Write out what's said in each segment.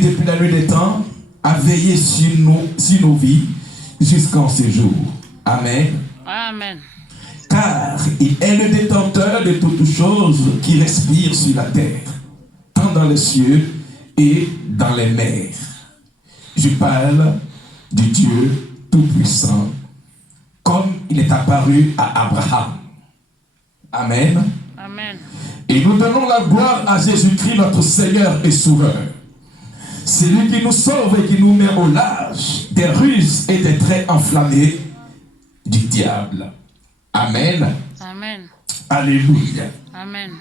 depuis la nuit des temps, a veillé sur nos vies jusqu'en ce jour. Amen. Amen. Car il est le détenteur de toutes choses qui respirent sur la terre, tant dans les cieux et dans les mers. Je parle du Dieu Tout-Puissant, comme il est apparu à Abraham. Amen. Amen. Et nous donnons la gloire à Jésus-Christ, notre Seigneur et Sauveur. C'est lui qui nous sauve et qui nous met au large des ruses et des traits enflammés du diable. Amen. Amen. Alléluia. Amen.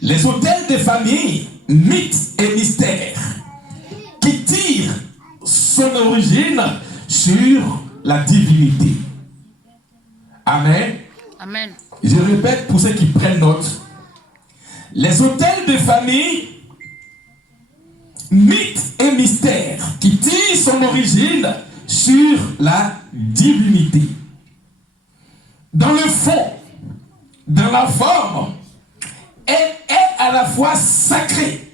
Les autels de famille, mythes et mystères qui tirent son origine sur la divinité. Amen. Amen. Je répète pour ceux qui prennent note. Les autels de famille, mythes et mystères qui tirent son origine sur la divinité. Dans le fond, dans la forme, elle est à la fois sacrée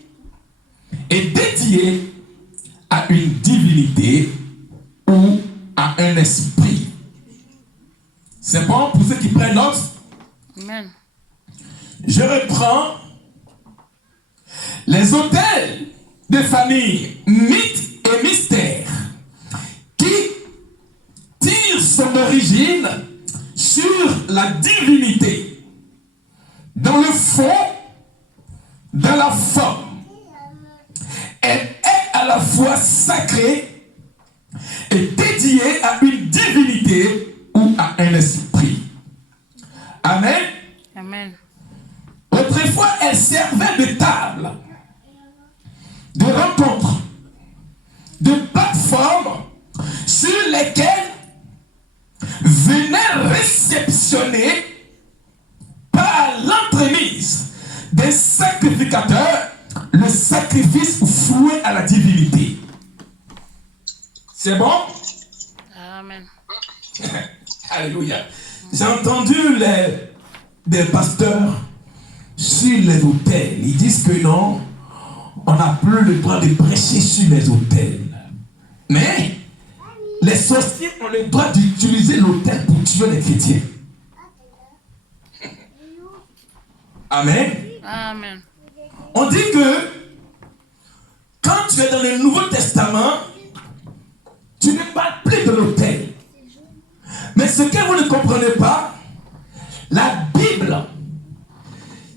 et dédiée à une divinité ou à un esprit. C'est bon pour ceux qui prennent note? Amen. Je reprends. Les autels de famille, mythes et mystères qui tirent son origine sur la divinité, dans le fond, dans la forme. Elle est à la fois sacrée et dédiée à une divinité ou à un esprit. Amen. Amen. Autrefois, elle servait de table, de rencontre, de plateforme sur lesquelles venaient réceptionner par l'entremise des sacrificateurs le sacrifice voué à la divinité. C'est bon? Amen. Alléluia. J'ai entendu des pasteurs sur les autels. Ils disent que non, on n'a plus le droit de prêcher sur les autels. Mais les sorciers ont le droit d'utiliser l'autel pour tuer les chrétiens. Amen. Amen. On dit que quand tu es dans le Nouveau Testament, tu ne parles plus de l'autel. Mais ce que vous ne comprenez pas, la Bible,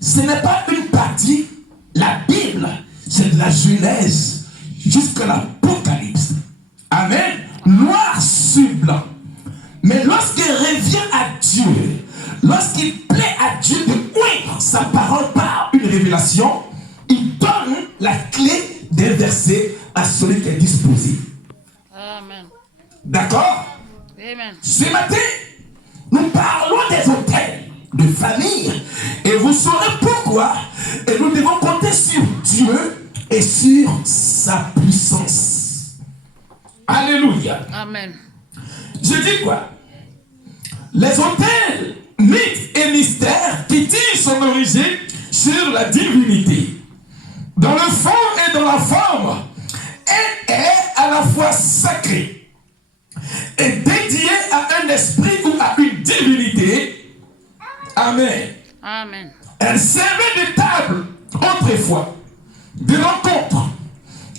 ce n'est pas une partie. La Bible, c'est de la Genèse jusqu'à l'Apocalypse. Amen. Noir sur blanc. Mais lorsqu'il revient à Dieu, lorsqu'il plaît à Dieu de ouvrir sa parole par une révélation, il donne la clé des versets à celui qui est disposé. Amen. D'accord? Amen. Ce matin, nous parlons des autels de famille et vous saurez pourquoi. Et nous devons compter sur Dieu et sur sa puissance. Alléluia. Amen. Je dis quoi? Les autels, mythes et mystères qui tirent son origine sur la divinité. Dans le fond et dans la forme, elle est à la fois sacrée et dédiée à un esprit ou à une divinité. Amen. Amen. Elle servait de table autrefois, de rencontres,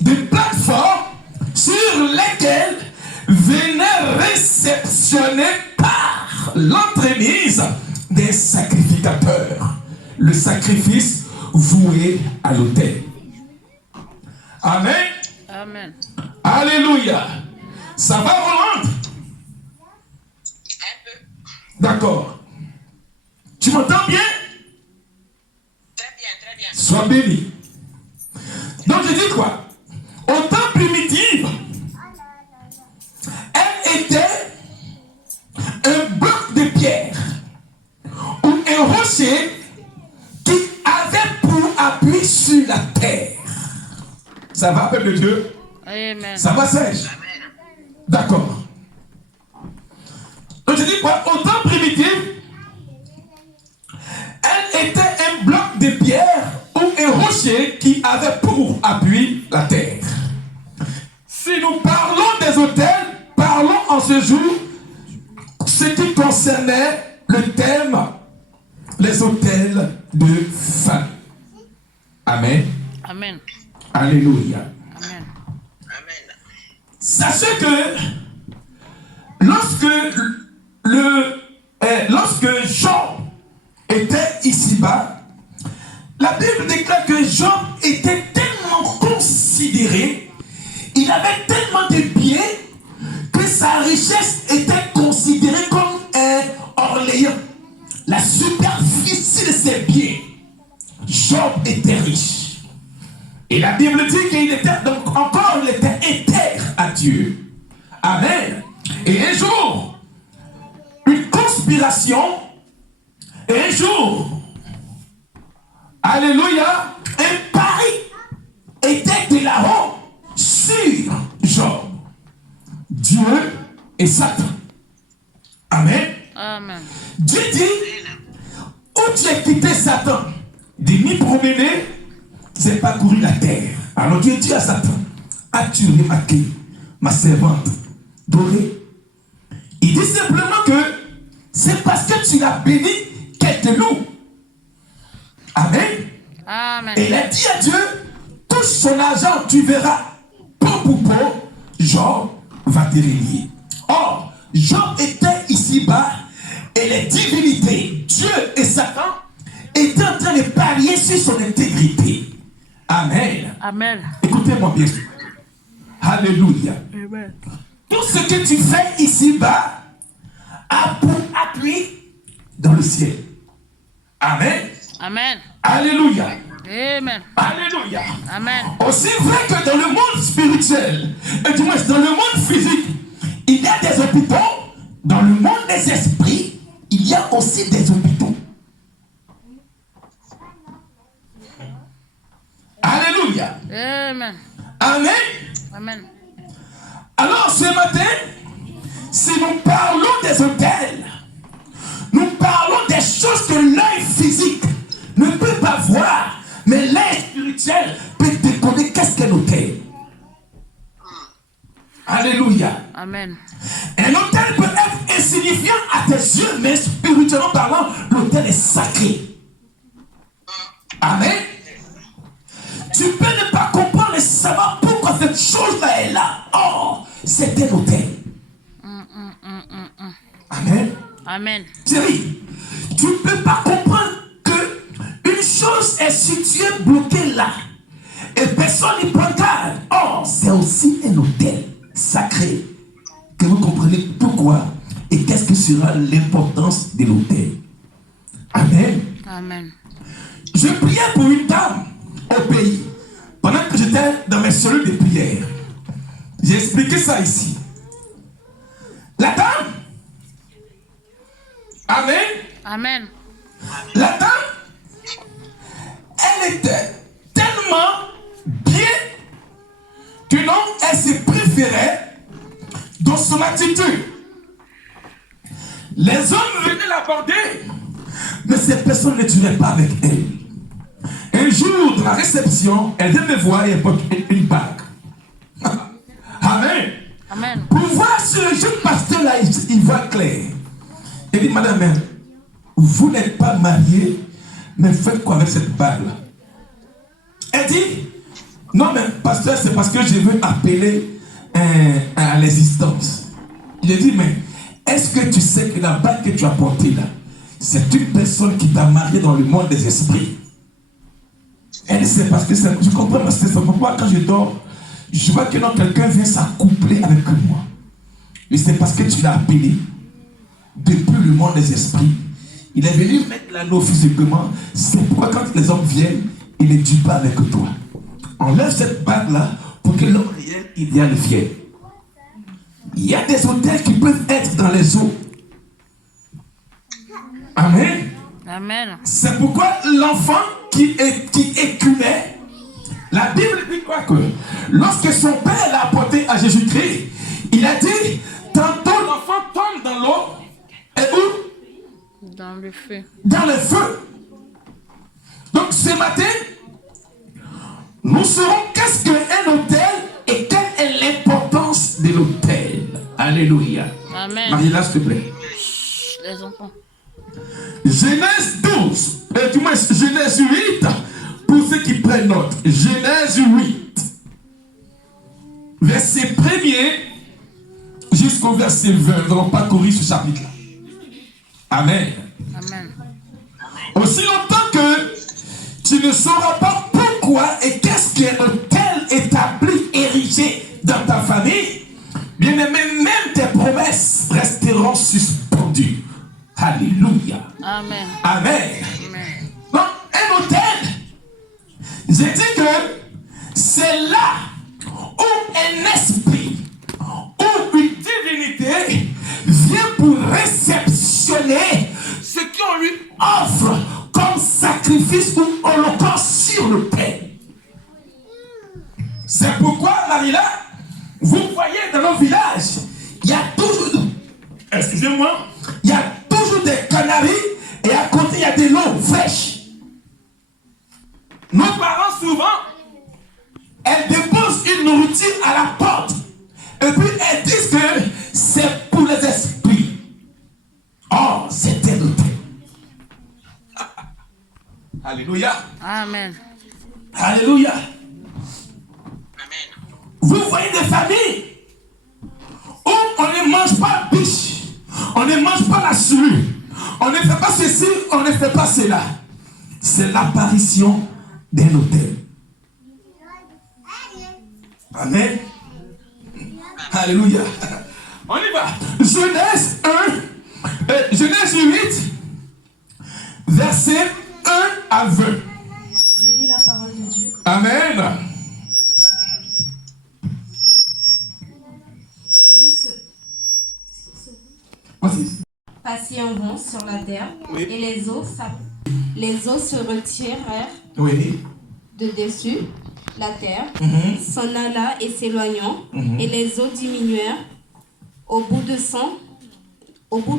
de plateformes sur lesquelles venaient réceptionner par l'entremise des sacrificateurs le sacrifice voué à l'autel. Amen. Amen. Alléluia. Ça va, Roland? D'accord. Tu m'entends bien? Très bien, très bien. Sois béni. Donc je dis quoi? Au temps primitif, elle était un bloc de pierre ou un rocher qui avait pour appui sur la terre. Ça va, peuple de Dieu? Amen. Ça va, Serge? D'accord. Donc je dis quoi? Au temps primitif, elle était un bloc de pierre ou et rocher qui avait pour appui la terre. Si nous parlons des autels, parlons en ce jour ce qui concernait le thème, les autels de feu. Amen. Amen. Alléluia. Amen. Amen. Sachez que lorsque Job était ici-bas, la Bible déclare que Job était tellement considéré, il avait tellement de biens que sa richesse était considérée comme un Orléans. La superficie de ses biens, Job était riche. Et la Bible dit qu'il était donc encore, il était intègre à Dieu. Amen. Et un jour, une conspiration, et un jour, alléluia, un pari était de là-haut sur Job, Dieu et Satan. Amen. Amen. Dieu dit, où tu as quitté Satan, de m'y promener, c'est parcourir la terre. Alors Dieu dit à Satan, as-tu remarqué ma servante dorée? Il dit simplement que c'est parce que tu l'as béni qu'elle te loue. Amen. Amen. Et il a dit à Dieu, touche son argent, tu verras, peu pour peu, Job va te régner. Or, Job était ici-bas et les divinités, Dieu et Satan, étaient en train de parier sur son intégrité. Amen. Amen. Écoutez-moi bien. Alléluia. Amen. Tout ce que tu fais ici-bas a pour appui dans le ciel. Amen. Amen. Alléluia. Amen. Alléluia. Amen. Aussi vrai que dans le monde spirituel, et du moins dans le monde physique, il y a des hôpitaux, dans le monde des esprits, il y a aussi des hôpitaux. Alléluia. Amen. Amen. Amen. Alors ce matin, si nous parlons des hôtels, nous parlons des choses que l'œil physique ne peut pas voir, mais l'œil spirituel peut décoder qu'est-ce qu'un hôtel. Alléluia. Amen. Un hôtel peut être insignifiant à tes yeux, mais spirituellement parlant, l'hôtel est sacré. Amen. Tu peux ne pas comprendre et savoir pourquoi cette chose-là est là. Or, c'est un hôtel. Amen. Amen. Thierry, tu ne peux pas comprendre qu'une chose est située, bloquée là. Et personne n'y prend garde. Or, c'est aussi un hôtel sacré. Que vous comprenez pourquoi et qu'est-ce que sera l'importance de l'hôtel. Amen. Amen. Je priais pour une dame au pays. Pendant que j'étais dans mes cellules de prière. J'ai expliqué ça ici. La dame. Amen. Amen. La dame, elle était tellement bien que non, elle se préférait dans son attitude. Les hommes venaient l'aborder, mais ces personnes ne duraient pas avec elle. Un jour, dans la réception, elle vient me voir et elle porte une bague. Amen. Amen. Pour voir si le jeune pasteur là, il voit clair. Il dit, madame, vous n'êtes pas mariée, mais faites quoi avec cette bague-là? Elle dit, non, mais pasteur, c'est parce que je veux appeler à l'existence. Il a dit, mais est-ce que tu sais que la bague que tu as portée là, c'est une personne qui t'a marié dans le monde des esprits? Elle dit, c'est parce que je comprends, parce que c'est pourquoi quand je dors, je vois que non, quelqu'un vient s'accoupler avec moi. Mais c'est parce que tu l'as appelé depuis le monde des esprits. Il est venu mettre l'anneau physiquement. C'est pourquoi quand les hommes viennent, il ne dit pas avec toi. Enlève cette bague-là pour que l'homme réel, il y a le fiel. Il y a des hôtels qui peuvent être dans les eaux. Amen. Amen. C'est pourquoi l'enfant qui écumait, la Bible dit quoi que lorsque son père l'a apporté à Jésus-Christ, il a dit, tantôt l'enfant tombe dans l'eau, et où? Dans le feu. Dans le feu. Donc ce matin, nous saurons qu'est-ce qu'un autel et quelle est l'importance de l'autel. Alléluia. Amen. Marie-là, s'il te plaît. Les enfants. Genèse 12, du moins Genèse 8, pour ceux qui prennent note. Genèse 8, verset 1er jusqu'au verset 20. Nous n'allons pas courir ce chapitre-là. Amen. Amen. Aussi longtemps que tu ne sauras pas pourquoi et qu'est-ce qu'un autel établi, érigé dans ta famille, bien aimé, même tes promesses resteront suspendues. Alléluia. Amen. Amen. Amen. Donc, un autel, j'ai dit que c'est là où un esprit, où une divinité vient pour réceptionner ce qu'on lui offre comme sacrifice ou holocauste sur l'autel. C'est pourquoi, Marie-là, vous voyez dans nos villages, il y a toujours, excusez-moi, il y a toujours des canaries et à côté il y a de l'eau fraîche. Nos parents souvent, elles déposent une nourriture à la porte et puis elles disent que c'est pour les esprits. Oh, c'était l'autel. Alléluia. Amen. Alléluia. Amen. Vous voyez des familles où on ne mange pas biche, on ne mange pas la souris, on ne fait pas ceci, on ne fait pas cela. C'est l'apparition d'un autel. Amen. Alléluia. On y va. Genèse 1, Genèse 8, verset 1 à 20. Je lis la parole de Dieu. Amen. Dieu se Vas-y. passait un vent sur la terre Oui. et les eaux se retirèrent Oui. de dessus la terre, Mhm. s'en alla et s'éloignant, Mhm. et les eaux diminuèrent au bout de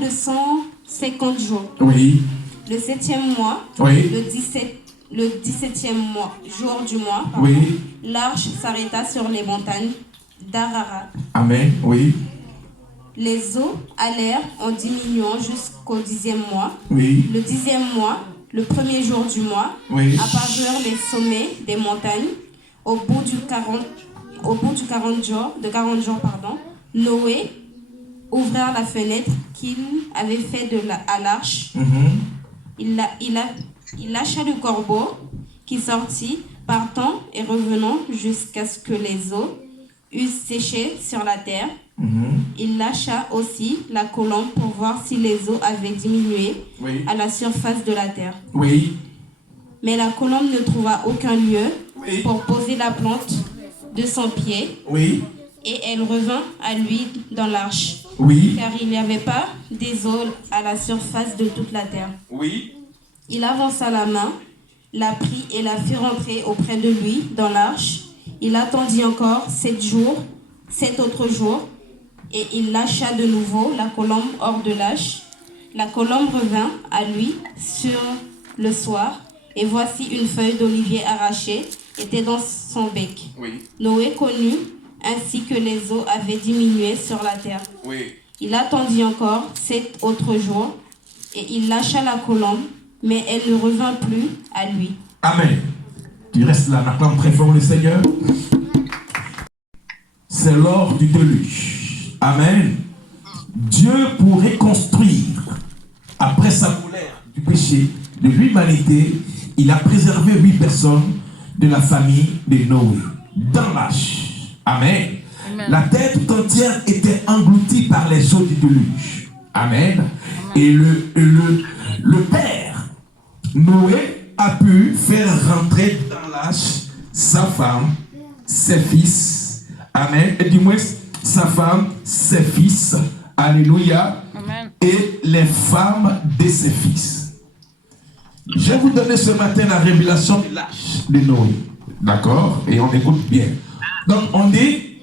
150 jours. Oui. Le 7e mois, Oui. le 17e jour du mois, pardon, Oui. l'arche s'arrêta sur les montagnes d'Ararat. Amen. Oui. Les eaux allèrent en diminuant jusqu'au 10e mois. Oui. Le 10e mois, le premier jour du mois, Oui. apparurent les sommets des montagnes. Au bout de 40 jours, Noé ouvrit la fenêtre qu'il avait faite à l'arche. Mhm. Il lâcha le corbeau qui sortit, partant et revenant jusqu'à ce que les eaux eussent séché sur la terre. Mhm. Il lâcha aussi la colombe pour voir si les eaux avaient diminué Oui. à la surface de la terre. Oui. Mais la colombe ne trouva aucun lieu Oui. pour poser la plante de son pied, Oui. et elle revint à lui dans l'arche, Oui. car il n'y avait pas des eaux à la surface de toute la terre. Oui. Il avança la main, la prit et la fit rentrer auprès de lui dans l'arche. Il attendit encore 7 autres jours, et il lâcha de nouveau la colombe hors de l'arche. La colombe revint à lui sur le soir, et voici une feuille d'olivier arrachée était dans son bec. Oui. Noé connut ainsi que les eaux avaient diminué sur la terre. Oui. Il attendit encore 7 autres jours, et il lâcha la colombe, mais elle ne revint plus à lui. Amen. Tu restes là, n'acclame très fort le Seigneur. C'est l'heure du déluge. Amen. Dieu, pour reconstruire, après sa colère du péché de l'humanité, il a préservé 8 personnes de la famille de Noé dans l'arche. Amen. Amen. La terre tout entière était engloutie par les eaux du déluge. Amen. Et le Père, Noé, a pu faire rentrer dans l'arche sa femme, ses fils. Amen. Et du moins, sa femme, ses fils. Alléluia. Amen. Et les femmes de ses fils. Je vais vous donner ce matin la révélation de l'arche de Noé. D'accord? Et on écoute bien. Donc, on dit,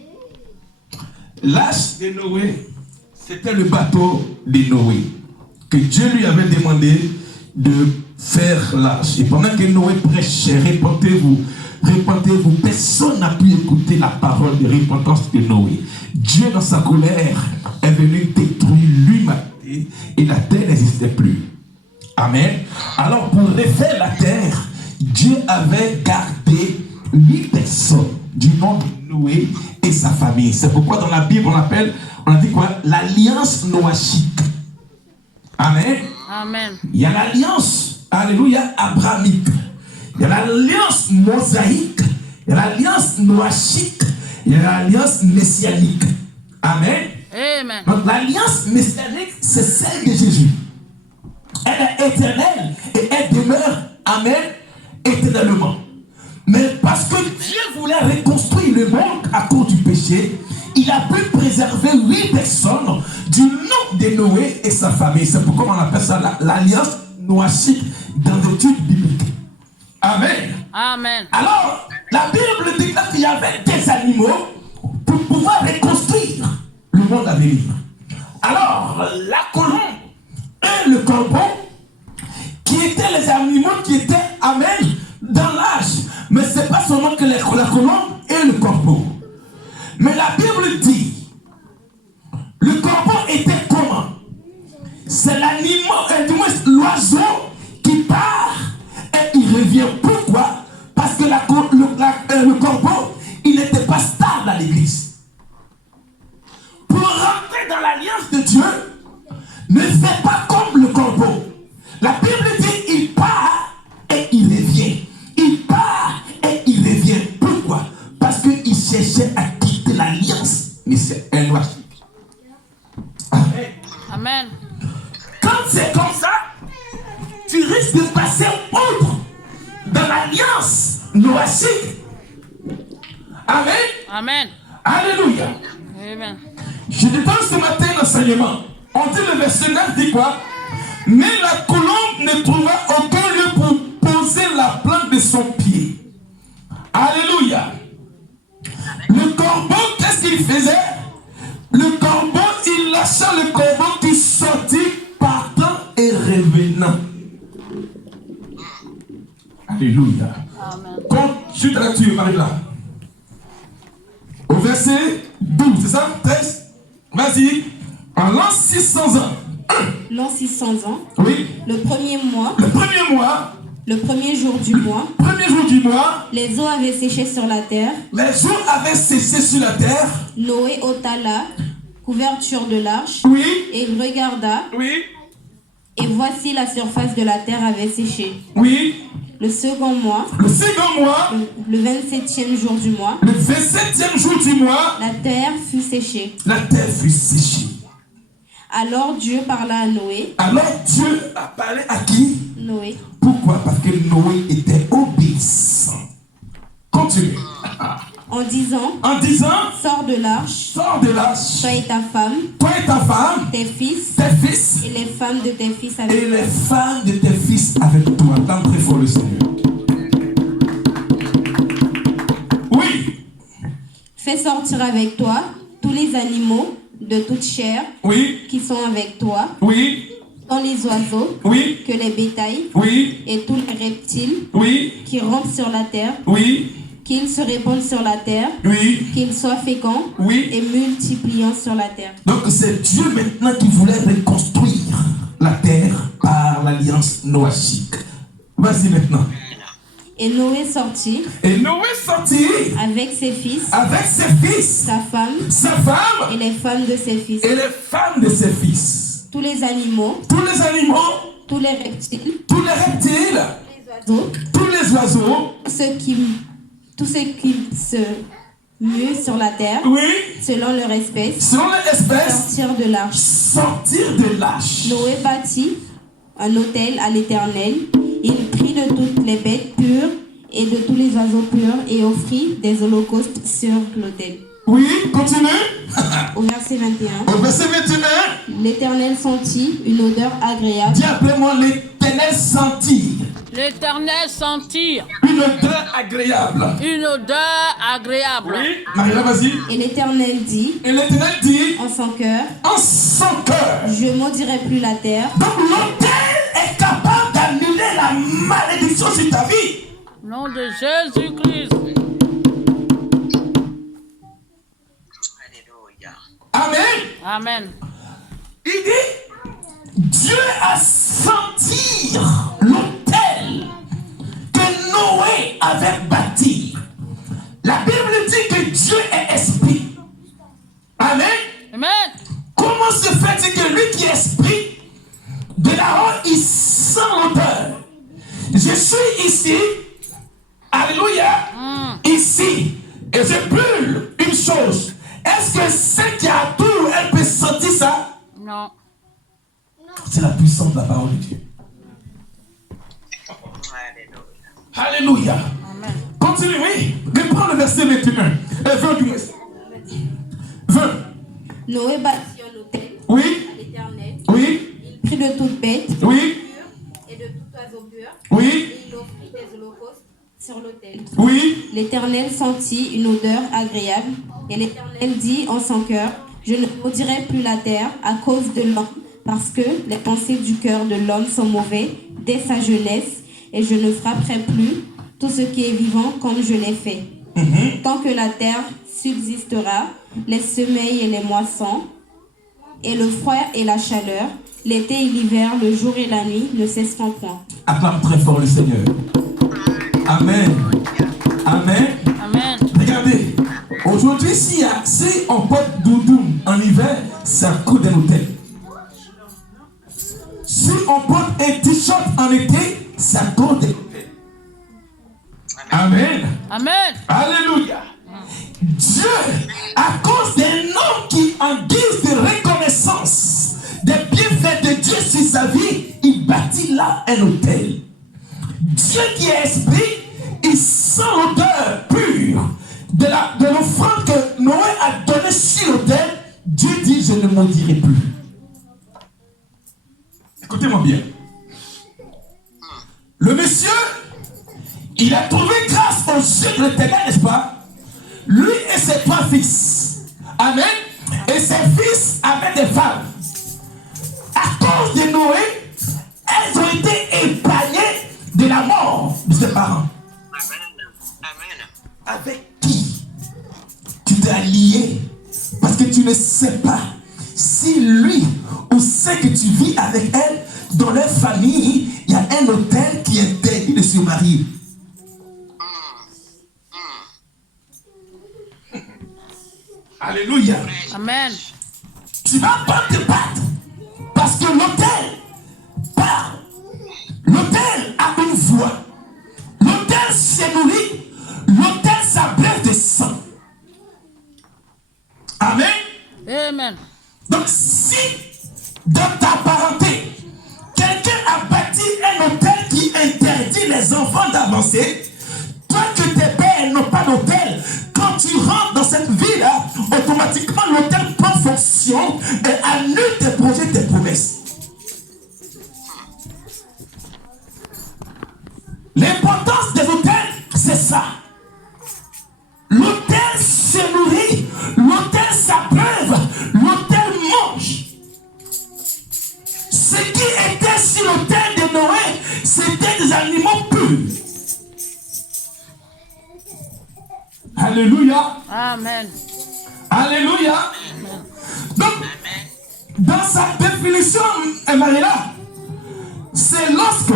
l'arche de Noé, c'était le bateau de Noé. Que Dieu lui avait demandé de faire l'arche. Et pendant que Noé prêchait, répondez-vous, Répentez-vous. Personne n'a pu écouter la parole de repentance de Noé. Dieu, dans sa colère, est venu détruire l'humanité et la terre n'existait plus. Amen. Alors, pour refaire la terre, Dieu avait gardé 8 personnes du nom de Noé et sa famille. C'est pourquoi dans la Bible, on a dit quoi? L'alliance noachique. Amen. Amen. Il y a l'alliance, alléluia, abrahamique. Il y a l'alliance mosaïque. Il y a l'alliance noachique. Il y a l'alliance messianique. Amen. Amen. Donc l'alliance messianique, c'est celle de Jésus. Elle est éternelle et elle demeure, amen, éternellement. Mais parce que Dieu voulait reconstruire le monde à cause du péché, il a pu préserver 8 personnes du nom de Noé et sa famille. C'est pourquoi on appelle ça l'alliance noachique dans l'étude biblique. Amen. Amen. Alors, la Bible dit qu'il y avait des animaux pour pouvoir reconstruire le monde à venir. Alors, la colombe et le corbeau, qui étaient les animaux qui étaient, amen, dans l'âge. Mais ce n'est pas seulement que la colombe et le corbeau. Mais la Bible dit, le corbeau était comment? C'est l'animal, du moins l'oiseau qui part et il revient. Pourquoi? Parce que le corbeau, il n'était pas stable à l'église. Pour rentrer dans l'alliance de Dieu, ne fais pas comme le corbeau. La Bible dit, il part et il revient. Il part et il revient. Pourquoi? Parce qu'il cherchait à quitter l'alliance. Mais c'est un oiseau. Amen. Amen. Quand c'est comme ça, tu risques de passer outre dans l'alliance noachique. Amen. Amen. Alléluia. Amen. Je te donne ce matin l'enseignement. On dit le verset 9 dit quoi? Mais la colombe ne trouva aucun lieu pour poser la plante de son pied. Alléluia. Le corbeau, qu'est-ce qu'il faisait? Le corbeau, il lâcha le corbeau qui sortit partant et revenant. Alléluia. Amen. Continue ta lecture, Marie-là. Au verset 12, c'est ça? 13? Vas-y. En l'an 600 ans. L'an 600 ans, Oui. le premier mois, Le premier mois, le premier jour du mois, premier jour du mois, les eaux avaient séché sur la terre. les jours avaient cessé sur la terre. Noé ôta la couverture de l'arche Oui. et il regarda, Oui. et voici la surface de la terre avait séché. Oui. Le second mois, Le second mois, le 27e jour du mois, le 27e jour du mois, la terre fut séchée. la terre fut séchée. Alors Dieu parla à Noé. Alors Dieu a parlé à qui? Noé. Pourquoi? Parce que Noé était obéissant. Continue. En disant, En disant, sors de l'arche, sors de l'arche, toi et ta femme, toi et ta femme, tes fils tes fils, et les femmes de tes fils et avec les toi. femmes de tes fils avec toi. Entends très fort le Seigneur. Oui, Fais sortir avec toi tous les animaux de toute chair oui, qui sont avec toi, oui, tant les oiseaux oui, que les bétails oui, et tous les reptiles oui, qui rampent sur la terre, oui, qu'ils se répandent sur la terre, oui, qu'ils soient féconds oui. et multipliant sur la terre. Donc c'est Dieu maintenant qui voulait reconstruire la terre par l'alliance noachique. Vas-y maintenant. Et Noé sortit Et Noé sortit avec ses fils, avec ses fils, sa femme sa femme et les femmes de ses fils, et les femmes de ses fils. tous les animaux, Tous les animaux, tous les reptiles, tous les reptiles, les oiseaux, tous les oiseaux, tous ceux qui se muent sur la terre, oui, selon leur espèce, selon les espèces, sortir de l'arche. sortir de l'arche. Noé bâtit un autel à l'Éternel. Il prit de toutes les bêtes pures et de tous les oiseaux purs et offrit des holocaustes sur l'autel. Oui, continue. Au verset 21, Au verset 21, l'Éternel sentit une odeur agréable. dis après moi l'Éternel sentit L'Éternel sentit une odeur agréable. une odeur agréable. Oui, Marie-là, vas-y. Et l'Éternel dit Et l'Éternel dit en son cœur, en son cœur. je maudirai plus la terre, Donc l'autel est capable d'annuler la malédiction sur ta vie. nom de Jésus-Christ. Alléluia. Amen. Amen. Il dit, Dieu a senti l'autel que Noé avait bâti. La Bible dit que Dieu est esprit. Amen. Amen. Comment se fait-il que lui qui est esprit, de là-haut, il sent l'odeur? Je suis ici, alléluia, ici, et je brûle une chose. Est-ce que celle qui a tout, elle peut sentir ça? Non. C'est la puissance de la parole de Dieu. Alléluia. Alléluia. Amen. Continue, oui. Reprends le verset 21. 20 du moins. 20. Noé bâtit un autel Oui. à l'Éternel. Oui. Il prit de toute bête Oui. pure et de tout oiseau pur, Oui. et il offrit des holocaustes sur l'autel. Oui. L'Éternel sentit une odeur agréable, et l'Éternel dit en son cœur, je ne maudirai plus la terre à cause de l'homme, parce que les pensées du cœur de l'homme sont mauvais dès sa jeunesse, et je ne frapperai plus tout ce qui est vivant comme je l'ai fait. Tant que la terre subsistera, les semeilles et les moissons, et le froid et la chaleur, l'été et l'hiver, le jour et la nuit ne cesseront point. Acclame très fort le Seigneur. Amen. Amen. Amen. Regardez, aujourd'hui, si on porte doudou en hiver, c'est un coup d'un hôtel. Si on porte un t-shirt en été, c'est un coup d'un hôtel. Amen. Amen. Alléluia. Dieu, à cause d'un homme qui, en guise de reconnaissance des bienfaits de Dieu sur sa vie, il bâtit là un hôtel. Dieu qui est esprit, il sent l'odeur pure de l'offrande que Noé a donnée sur l'autel. Dieu dit, je ne maudirai plus. Écoutez-moi bien. Le monsieur, il a trouvé grâce aux yeux de l'Éternel, n'est-ce pas? Lui et ses 3 fils. Amen. Et ses fils avaient des femmes. À cause de Noé, elles ont été épargnées de la mort de ses parents. Amen. Avec qui tu t'es lié? Parce que tu ne sais pas si lui ou celle que tu vis avec elle, dans leur famille, il y a un hôtel qui interdit de se marier. Alléluia. Amen. Tu vas pas te battre parce que l'autel parle. L'autel a une voix. L'autel se nourrit. L'autel s'abreuve de sang. Amen. Amen. Donc si dans ta parenté, quelqu'un a bâti un hôtel qui interdit les enfants d'avancer, toi que tes pères n'ont pas d'hôtel, quand tu rentres dans cette vie-là, automatiquement l'hôtel prend fonction et annule tes projets, tes promesses. L'importance des hôtels, c'est ça. L'hôtel se nourrit, l'hôtel s'abreuve, l'hôtel mange. Ce qui était sur l'hôtel de Noé, c'était des animaux purs. Alléluia. Amen. Alléluia. Donc, dans sa définition, Marie-là, c'est lorsque,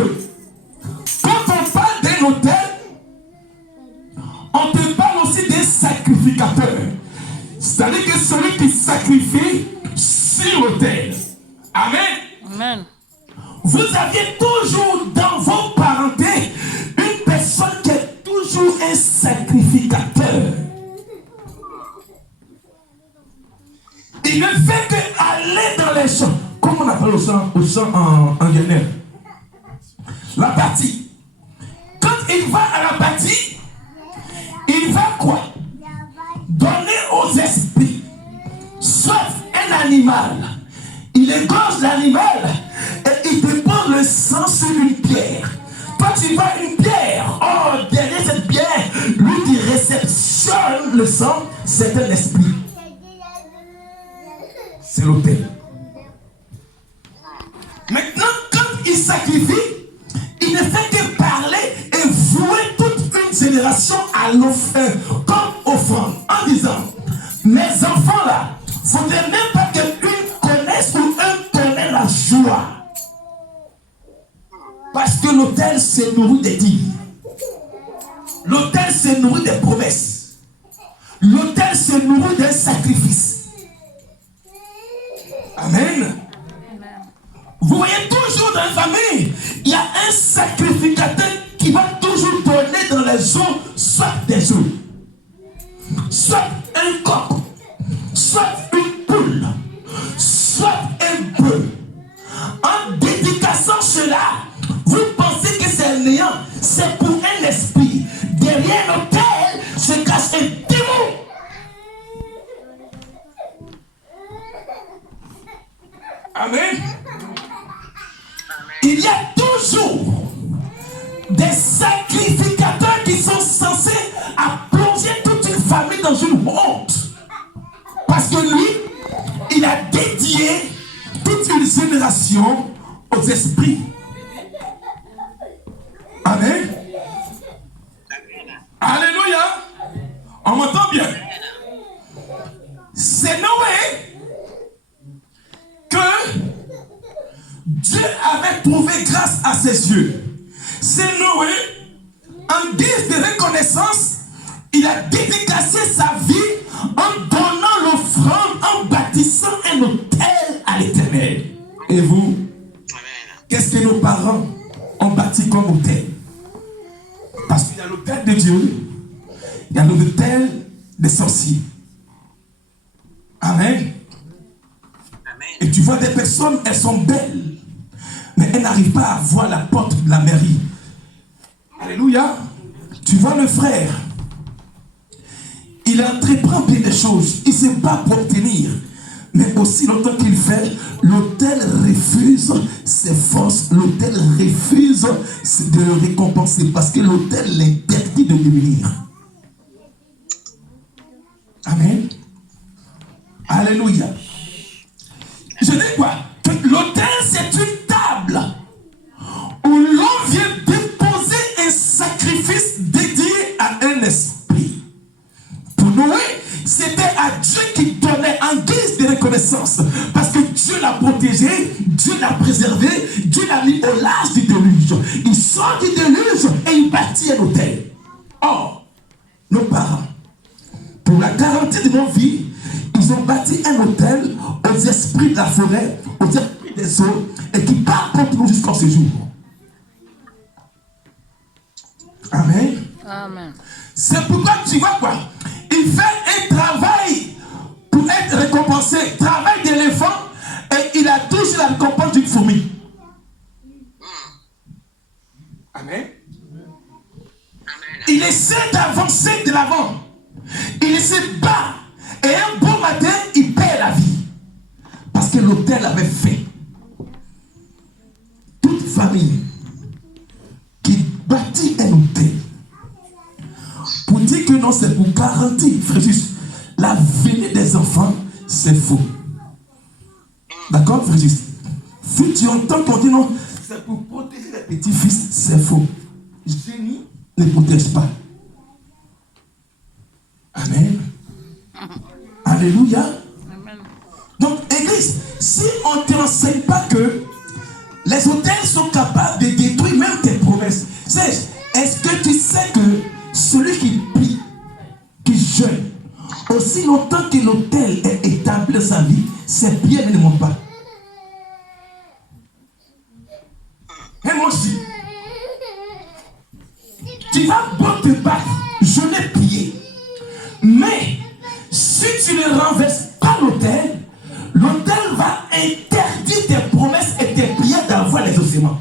quand on parle d'un hôtel, on te parle aussi des sacrificateurs. C'est-à-dire que celui qui sacrifie sur l'autel. Amen. Amen. Vous aviez toujours dans vos parentés une personne qui est toujours un sacrificateur. Il ne fait que aller dans les champs. Comment on appelle au champ en guenère? La partie. Quand il va à la partie, il va quoi? Donner aux esprits. Sauf un animal. Il égorge l'animal et il dépose le sang sur une pierre. Toi tu vois une pierre. Oh, derrière cette pierre, lui qui réceptionne le sang, c'est un esprit. C'est l'autel. Maintenant, quand il sacrifie, il ne fait que parler et vouer toute génération à l'offrande, comme offrande, en disant, mes enfants là, il ne faudrait même pas que une connaisse ou un connaisse la joie. Parce que l'autel se nourrit des dires. L'autel se nourrit des promesses. L'autel se nourrit d'un sacrifice. Amen. Vous voyez toujours dans la famille, il y a un sacrificateur qui va toujours donner dans les eaux, soit des œufs, soit un coq, soit une poule, soit un bœuf. En dédicaçant cela, vous pensez que c'est un néant, c'est pour un esprit. Derrière l'autel se cache un démon. Amen. Il y a toujours des sacrificateurs qui sont censés à plonger toute une famille dans une honte. Parce que lui, il a dédié toute une génération aux esprits. Amen. Alléluia. On m'entend bien. C'est Noé que Dieu avait trouvé grâce à ses yeux. C'est Noé, en guise de reconnaissance, il a dédicacé sa vie en donnant l'offrande, en bâtissant un autel à l'Éternel. Et vous, qu'est-ce que nos parents ont bâti comme autel? Parce qu'il y a l'autel de Dieu, il y a l'autel des sorciers. Amen. Et tu vois des personnes, elles sont belles, mais elles n'arrivent pas à voir la porte de la mairie. Alléluia. Tu vois le frère, il entreprend plein de choses, il ne sait pas pour obtenir. Mais aussi longtemps qu'il fait, l'autel refuse ses forces, l'autel refuse de le récompenser parce que l'autel l'interdit de devenir. Amen. Alléluia. Je dis quoi? Que l'autel c'est une table où l'on vient déposer un sacrifice dédié à un esprit. Pour Noé, c'était à Dieu qui donnait en guise de reconnaissance. Parce que Dieu l'a protégé, Dieu l'a préservé, Dieu l'a mis au large du déluge. Il sort du déluge et il bâtit un autel. Or, nos parents, pour la garantie de nos vies, ils ont bâti un autel aux esprits de la forêt, aux esprits des eaux, et qui parlent contre nous jusqu'en ce jour. Amen. Amen. C'est pourquoi tu vois quoi? Il fait un travail pour être récompensé, travail d'éléphant, et il a toujours la récompense d'une fourmi. Amen. Il essaie d'avancer de l'avant. Il se bat. Et un beau matin, il perd la vie. Parce que l'autel avait fait. Toute famille qui bâtit un autel pour dire que non, c'est pour garantir, frère, juste la venue des enfants, c'est faux. D'accord, frère, juste. Si tu entends qu'on dit non, c'est pour protéger les petits-fils, c'est faux. Génie ne protège pas. Amen. Alléluia. Amen. Donc, église, si on ne te renseigne pas que les autels sont capables de détruire même tes promesses, est-ce que tu sais que celui qui prie, qui jeûne, aussi longtemps que l'autel est établi dans sa vie, ses pieds ne montent pas. Et moi aussi, tu vas bon te battre, jeûner, prier. Mais si tu ne renverses pas l'autel, l'autel va interdire tes promesses et tes prières d'avoir les ossements.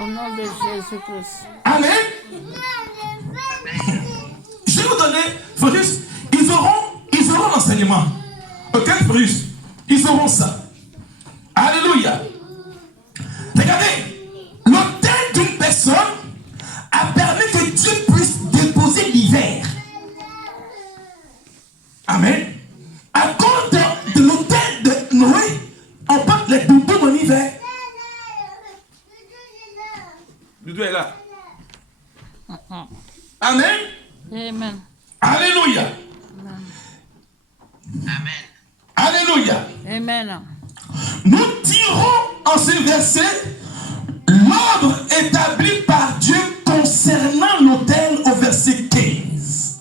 Au nom de Jésus-Christ. Amen. Je vais vous donner, Focus, ils auront l'enseignement. Ok, Focus, ils auront ça. Alléluia. Regardez, l'autel d'une personne a permis que Dieu puisse déposer l'hiver. Amen. À cause de l'autel de Noé, on porte les doudous en hiver. Doudou est là. Alléluia. Amen. Alléluia. Amen. Nous tirons en ce verset l'ordre établi par Dieu concernant l'autel au verset 15.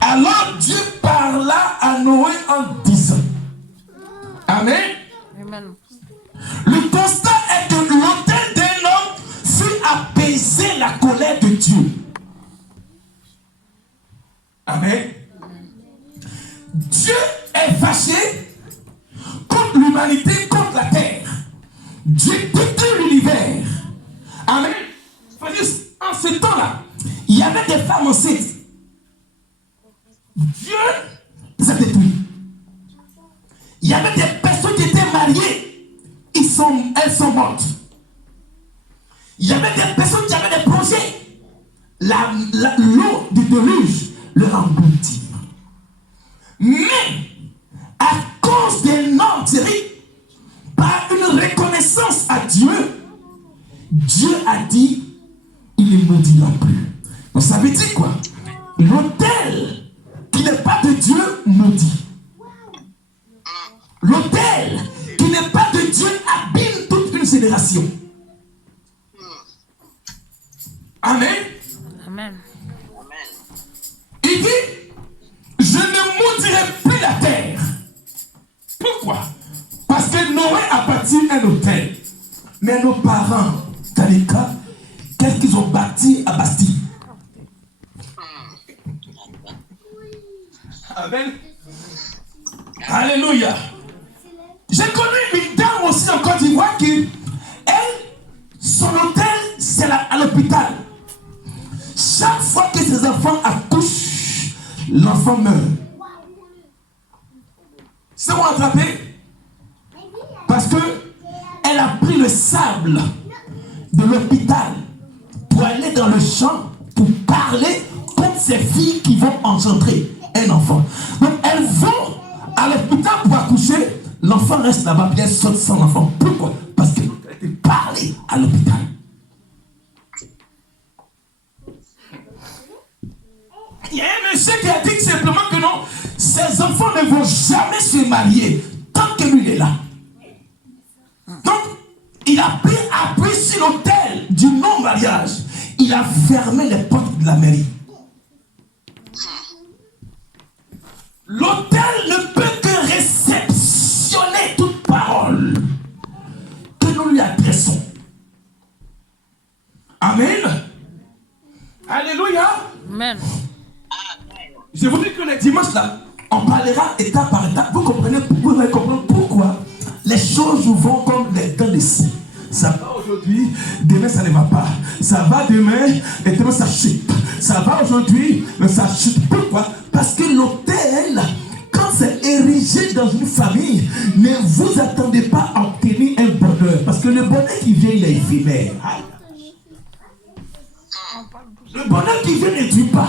Alors Dieu parla à Noé en disant, Amen. Amen. Le constat est que l'autel d'un homme fut apaiser la colère de Dieu. Amen. Dieu est fâché contre l'humanité, contre la terre. Dieu détruit l'univers. Amen. En ce temps-là, il y avait des femmes enceintes. Dieu les a détruites. Il y avait des personnes qui étaient mariées. Elles sont mortes. Il y avait des personnes qui avaient des projets. L'eau du déluge leur engloutit. Mais, à cause d'un homme terrible, par une reconnaissance à Dieu, Dieu a dit, il ne maudira plus. Donc ça veut dire quoi? L'autel qui n'est pas de Dieu maudit. L'autel qui n'est pas de Dieu abîme toute une génération. Amen. Amen. Il dit, je ne maudirai plus la terre. Pourquoi? Parce que Noé a bâti un autel. Mais nos parents, dans les cas, qu'est-ce qu'ils ont bâti à Bastille? Amen. Alléluia. J'ai connu une dame aussi en Côte d'Ivoire qui, elle, son hôtel, c'est à l'hôpital. Chaque fois que ses enfants accouchent, l'enfant meurt. C'est vous attraper? Parce que elle a pris le sable de l'hôpital pour aller dans le champ pour parler contre ces filles qui vont engendrer un enfant. Donc elles vont à l'hôpital pour accoucher. L'enfant reste là-bas, puis elle saute sans enfant. Pourquoi? Parce qu'elle a été parlée à l'hôpital. Il y a un monsieur qui a dit simplement que non, ses enfants ne vont jamais se marier tant que lui est là. Donc, il a pris appui sur l'autel du non-mariage. Il a fermé les portes de la mairie. L'autel ne peut que réceptionner toute parole que nous lui adressons. Amen. Alléluia. Amen. Je vous dis que le dimanche là, on parlera étape par étape. Vous comprenez pourquoi les choses vont comme dans les cieux. Ça va aujourd'hui, demain ça ne va pas. Ça va demain, et demain ça chute. Ça va aujourd'hui, mais ça chute. Pourquoi? Parce que l'autel, quand c'est érigé dans une famille, ne vous attendez pas à obtenir un bonheur. Parce que le bonheur qui vient, il est éphémère. Le bonheur qui vient ne dure pas.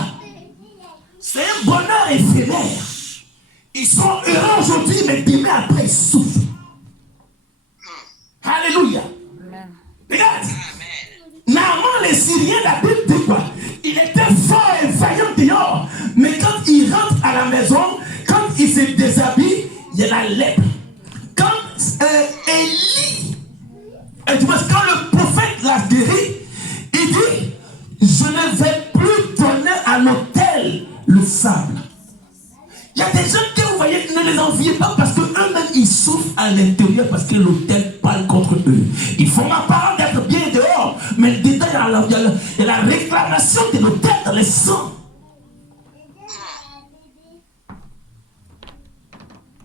C'est un bonheur éphémère. Ils sont heureux aujourd'hui, mais demain après ils souffrent. Alléluia. Amen. Regarde. Naaman les Syriens, la Bible dit quoi? Il était fort et vaillant dehors. Mais quand il rentre à la maison, quand il se déshabille, il y a la lèpre. Quand Élie, quand le prophète l'a guéri, il dit, je ne vais plus donner à l'autel le sable. Il y a des gens que vous voyez, ne les enviez pas parce qu'eux-mêmes ils souffrent à l'intérieur parce que l'autel parle contre eux. Ils font ma parole d'être bien dehors, mais le détail, il y a la réclamation de l'autel dans les sangs.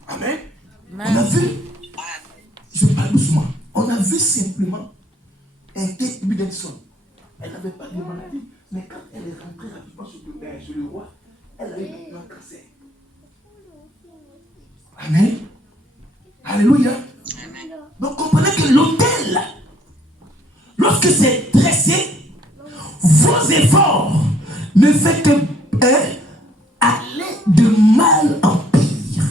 Amen. On a vu, je parle doucement, on a vu simplement un Kate Middleton. Elle n'avait pas de maladie, mais quand elle est rentrée rapidement sur le roi, elle a eu un cancer. Amen. Alléluia. Donc comprenez que l'autel, lorsque c'est dressé, vos efforts ne font que aller de mal en pire.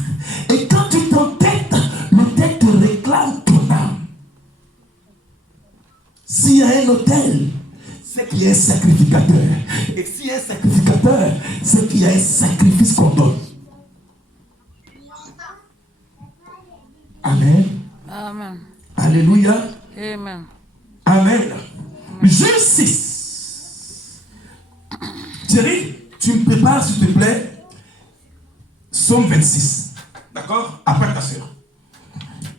Et quand tu t'entêtes, l'autel te réclame ton âme. S'il y a un autel, c'est qu'il y a un sacrificateur. Et s'il y a un sacrificateur, c'est qu'il y a un sacrifice qu'on donne. Amen. Amen. Alléluia. Amen. Amen. Juge 6. Thierry, tu me prépares, s'il te plaît, Psaume 26. D'accord? Après ta soeur.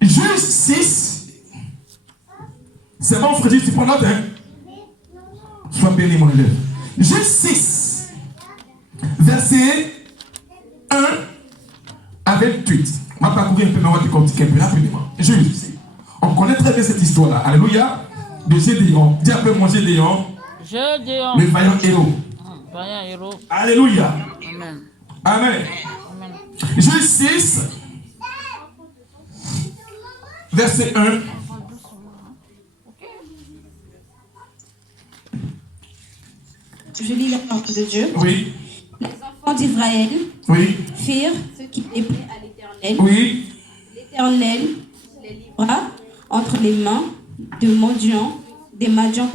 Juge 6. C'est bon, Frédéric, tu prends note, hein? Sois béni, mon élève. Juge 6. Verset 1 à 28. On va parcourir un peu, mais on va décortiquer un peu rapidement. Juge 6. On connaît très bien cette histoire-là. Alléluia. De Gédéon. Dis un peu mon Gédéon. Gédéon. Le vaillant héros. Vaillant héros. Alléluia. Amen. Amen. Amen. Juge 6. Verset 1. Je lis la parole de Dieu. Oui. Les enfants d'Israël Oui. firent ce qui déplaît à l'Éternel. Oui. L'Éternel les livra entre les mains des Madians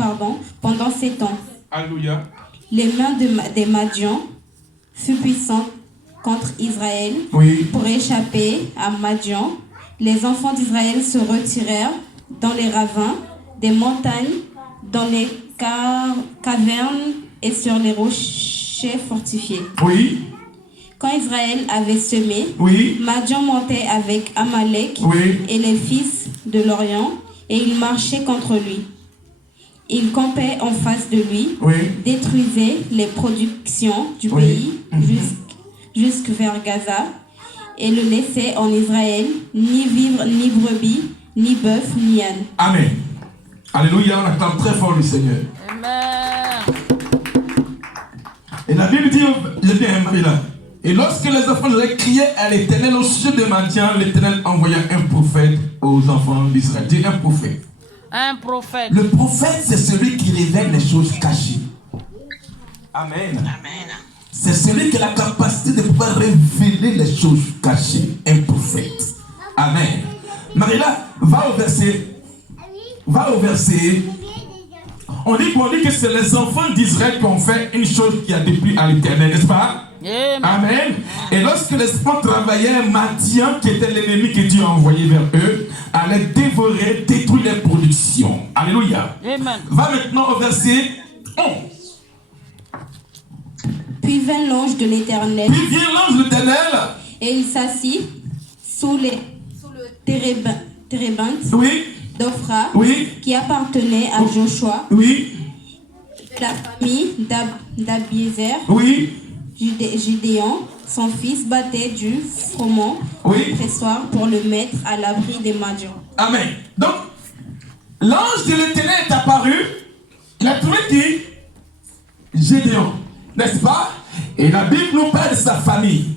pendant 7 ans. Alléluia. Les mains des Madians furent puissantes contre Israël. Oui. Pour échapper à Madian, les enfants d'Israël se retirèrent dans les ravins des montagnes, dans les cavernes et sur les rochers fortifiés. Oui. Quand Israël avait semé, Oui. Madian montait avec Amalek Oui. et les fils de l'Orient, et ils marchaient contre lui. Ils campaient en face de lui, Oui. détruisaient les productions du Oui. pays jusque vers Gaza, et le laissaient en Israël, ni vivre, ni brebis, ni bœuf, ni âne. Amen. Alléluia, on attend très fort le Seigneur. Amen. Et la Bible dit, le bien Marie-là. Et lorsque les enfants d'Israël criaient à l'Éternel au sujet de Madian, l'Éternel envoya un prophète aux enfants d'Israël. Dis un prophète. Un prophète. Le prophète, c'est celui qui révèle les choses cachées. Amen. Amen. C'est celui qui a la capacité de pouvoir révéler les choses cachées. Un prophète. Amen. Marie-là, va au verset. On dit que c'est les enfants d'Israël qui ont fait une chose qui a déplu à l'Éternel, n'est-ce pas? Amen. Amen. Et lorsque les enfants travaillaient, Madian, qui était l'ennemi que Dieu a envoyé vers eux, allait dévorer, détruire les productions. Alléluia. Amen. Va maintenant au verset 11. Puis vint l'ange de l'Éternel, Puis vient l'ange de l'Éternel. et il s'assit sous le térébinthe Oui. d'Ophra, Oui. qui appartenait à Joshua, Oui. de la famille d'Abiézer. Oui. Gédéon, son fils, battait du froment Oui. pressoir pour le mettre à l'abri des Madians. Amen. Donc, l'ange de l'Éternel est apparu. Il a trouvé qui? Gédéon. N'est-ce pas? Et la Bible nous parle de sa famille.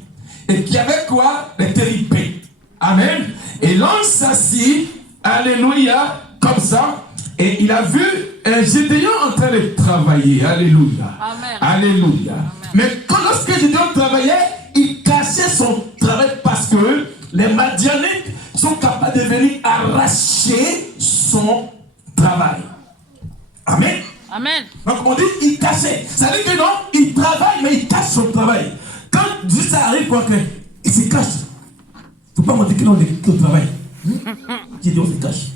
Et qui avait quoi? Les terribles. Amen. Et l'ange s'assit. Alléluia. Comme ça. Et il a vu un Gédéon en train de travailler. Alléluia. Amen. Alléluia. Amen. Mais lorsque Gédéon travaillait, il cachait son travail parce que les Madianites sont capables de venir arracher son travail. Amen. Amen. Donc on dit il cachait. Ça veut dire que non, il travaille, mais il cache son travail. Quand juste ça arrive, quoi, il se cache. Il ne faut pas montrer qu'il travaille. Gédéon se cache.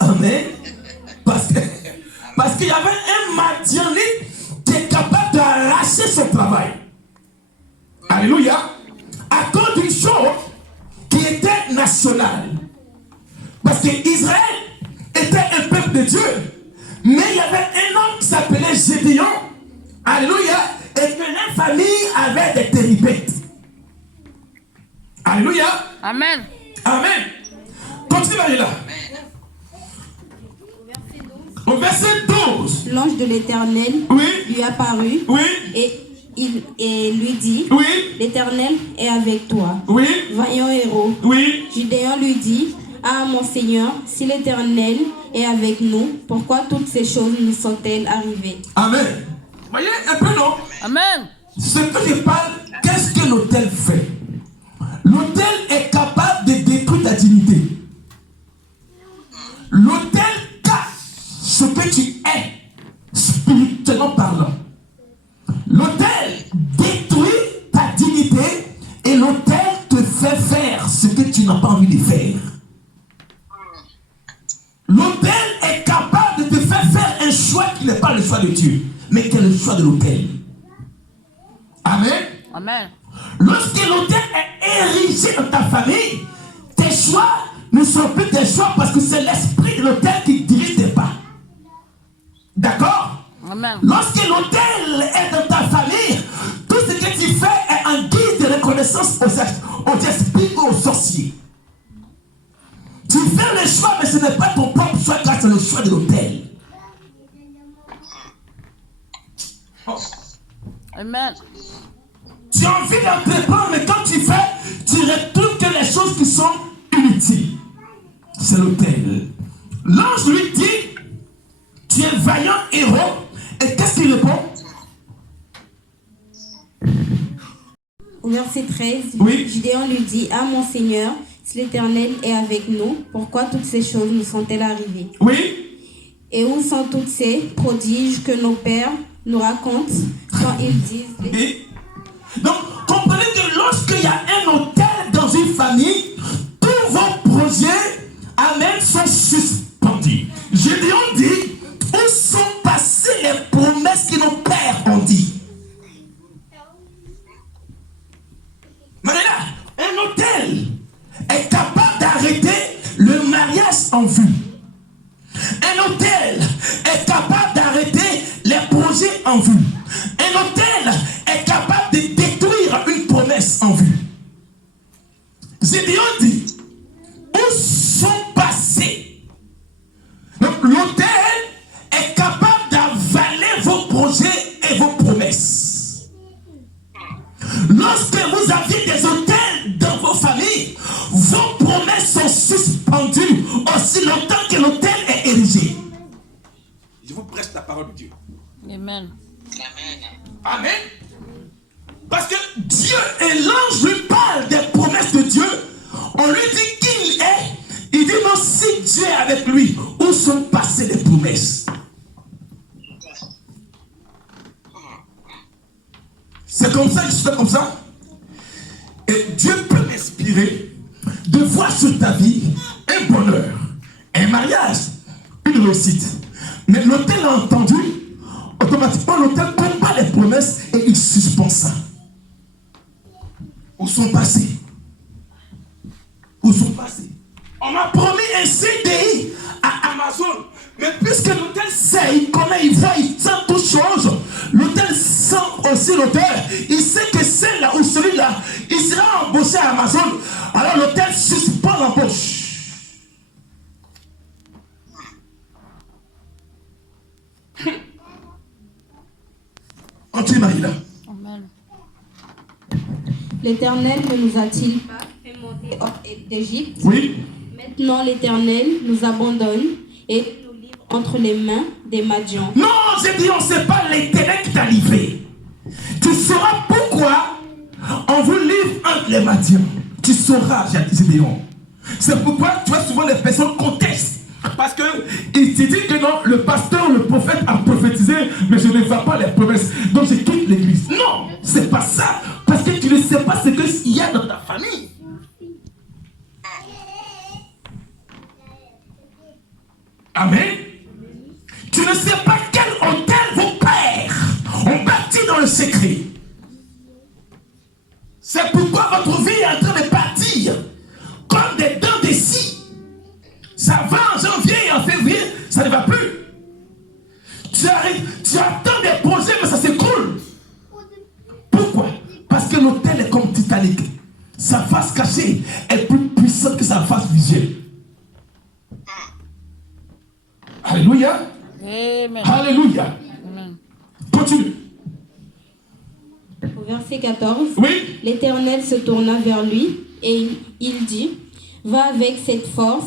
Amen. Parce qu'il y avait un Madianite qui est capable d'arracher son travail. Alléluia. À cause d'une chose qui était nationale. Parce qu'Israël était un peuple de Dieu. Mais il y avait un homme qui s'appelait Gédéon. Alléluia. Et que la famille avait des terribètes. Alléluia. Amen. Amen. Continue Marie-là. Au verset 12. L'ange de l'Éternel Oui. lui apparut Oui. et lui dit, Oui. l'Éternel est avec toi, Oui. vaillant héros. Oui. Gédéon lui dit, ah mon Seigneur, si l'Éternel est avec nous, pourquoi toutes ces choses nous sont-elles arrivées? Amen. Voyez un peu, non? Amen. Ce que je parle, qu'est-ce que l'autel fait? L'autel est capable de détruire ta dignité. L'autel cache ce que tu es, spirituellement parlant. L'autel détruit l'autel est capable de te faire un choix qui n'est pas le choix de Dieu, mais qui est le choix de l'autel. Amen. Amen. Lorsque l'autel est érigé dans ta famille, tes choix ne sont plus tes choix parce que c'est l'esprit de l'autel qui dirige tes pas. D'accord? Amen. Lorsque l'autel est dans ta famille, tout ce que tu fais est en guise de reconnaissance aux esprits ou aux sorciers. Tu fais le choix, mais ce n'est pas ton propre choix, car c'est le choix de l'autel. Amen. Tu as envie d'entreprendre, mais quand tu fais, tu retrouves que les choses qui sont inutiles. C'est l'autel. L'ange lui dit, tu es vaillant héros. Et qu'est-ce qu'il répond? Au verset 13, Oui. Gideon lui dit, ah mon Seigneur, si l'Éternel est avec nous, pourquoi toutes ces choses nous sont-elles arrivées? Oui. Et où sont tous ces prodiges que nos pères nous racontent quand ils disent... Et donc, comprenez que lorsqu'il y a un autel dans une famille, tous vos projets, amen, sont suspendus. Gédéon dit, où sont passées les promesses que nos pères ont dit? Maintenant, un autel est capable d'arrêter le mariage en vue. Un autel est capable d'arrêter les projets en vue. Un autel est capable de détruire une promesse en vue. Gédéon dit, où sont passés? Donc l'autel est capable d'avaler vos projets et vos promesses. Lorsque vous aviez des autels dans vos familles, vos promesses sont suspendues aussi longtemps que l'autel est érigé. Je vous prête la parole de Dieu. Amen. Amen. Parce que Dieu et l'ange lui parlent des promesses de Dieu. On lui dit qui il est. Il dit non, si Dieu est avec lui, où sont passées les promesses? C'est comme ça que je fais comme ça. Et Dieu peut m'inspirer de voir sur ta vie un bonheur, un mariage, une réussite. Mais l'autel a entendu, automatiquement l'autel combat les promesses et il suspend ça. Où sont passés? Où sont passés? On m'a promis un CDI à Amazon. Mais puisque l'autel sait, il connaît, il voit, il sent toutes choses. L'autel sent aussi l'auteur. Il sait que celle-là ou celui-là, il sera embauché à Amazon. Alors l'autel suspend l'embauche. Continue, Marie-là. Amen. L'Éternel ne nous a-t-il pas fait monter hors d'Égypte? Oui. Maintenant l'Éternel nous abandonne et nous livre entre les mains des Madians. Non, j'ai dit, on ne sait pas l'Éternel qui t'a livré. Tu sauras pourquoi on vous livre entre les Madians. Tu sauras, j'ai dit, non. C'est pourquoi tu vois souvent les personnes contestent. Parce qu'il te dit que non, le pasteur, le prophète a prophétisé, mais je ne vois pas les promesses. Donc je quitte l'église. Non, c'est pas ça. Parce que tu ne sais pas ce qu'il y a dans ta famille. Amen. Tu ne sais pas quel hôtel vos pères ont bâti dans le secret. C'est pourquoi votre vie est en train de partir comme des dents de scie. Ça va en janvier et en février, ça ne va plus. Tu attends des projets, mais ça s'écroule. Pourquoi? Parce que l'hôtel est comme Titanic. Sa face cachée est plus puissante que sa face visuelle. Alléluia. Amen. Alléluia. Amen. Continue. Au verset 14, Oui. l'Éternel se tourna vers lui et il dit, va avec cette force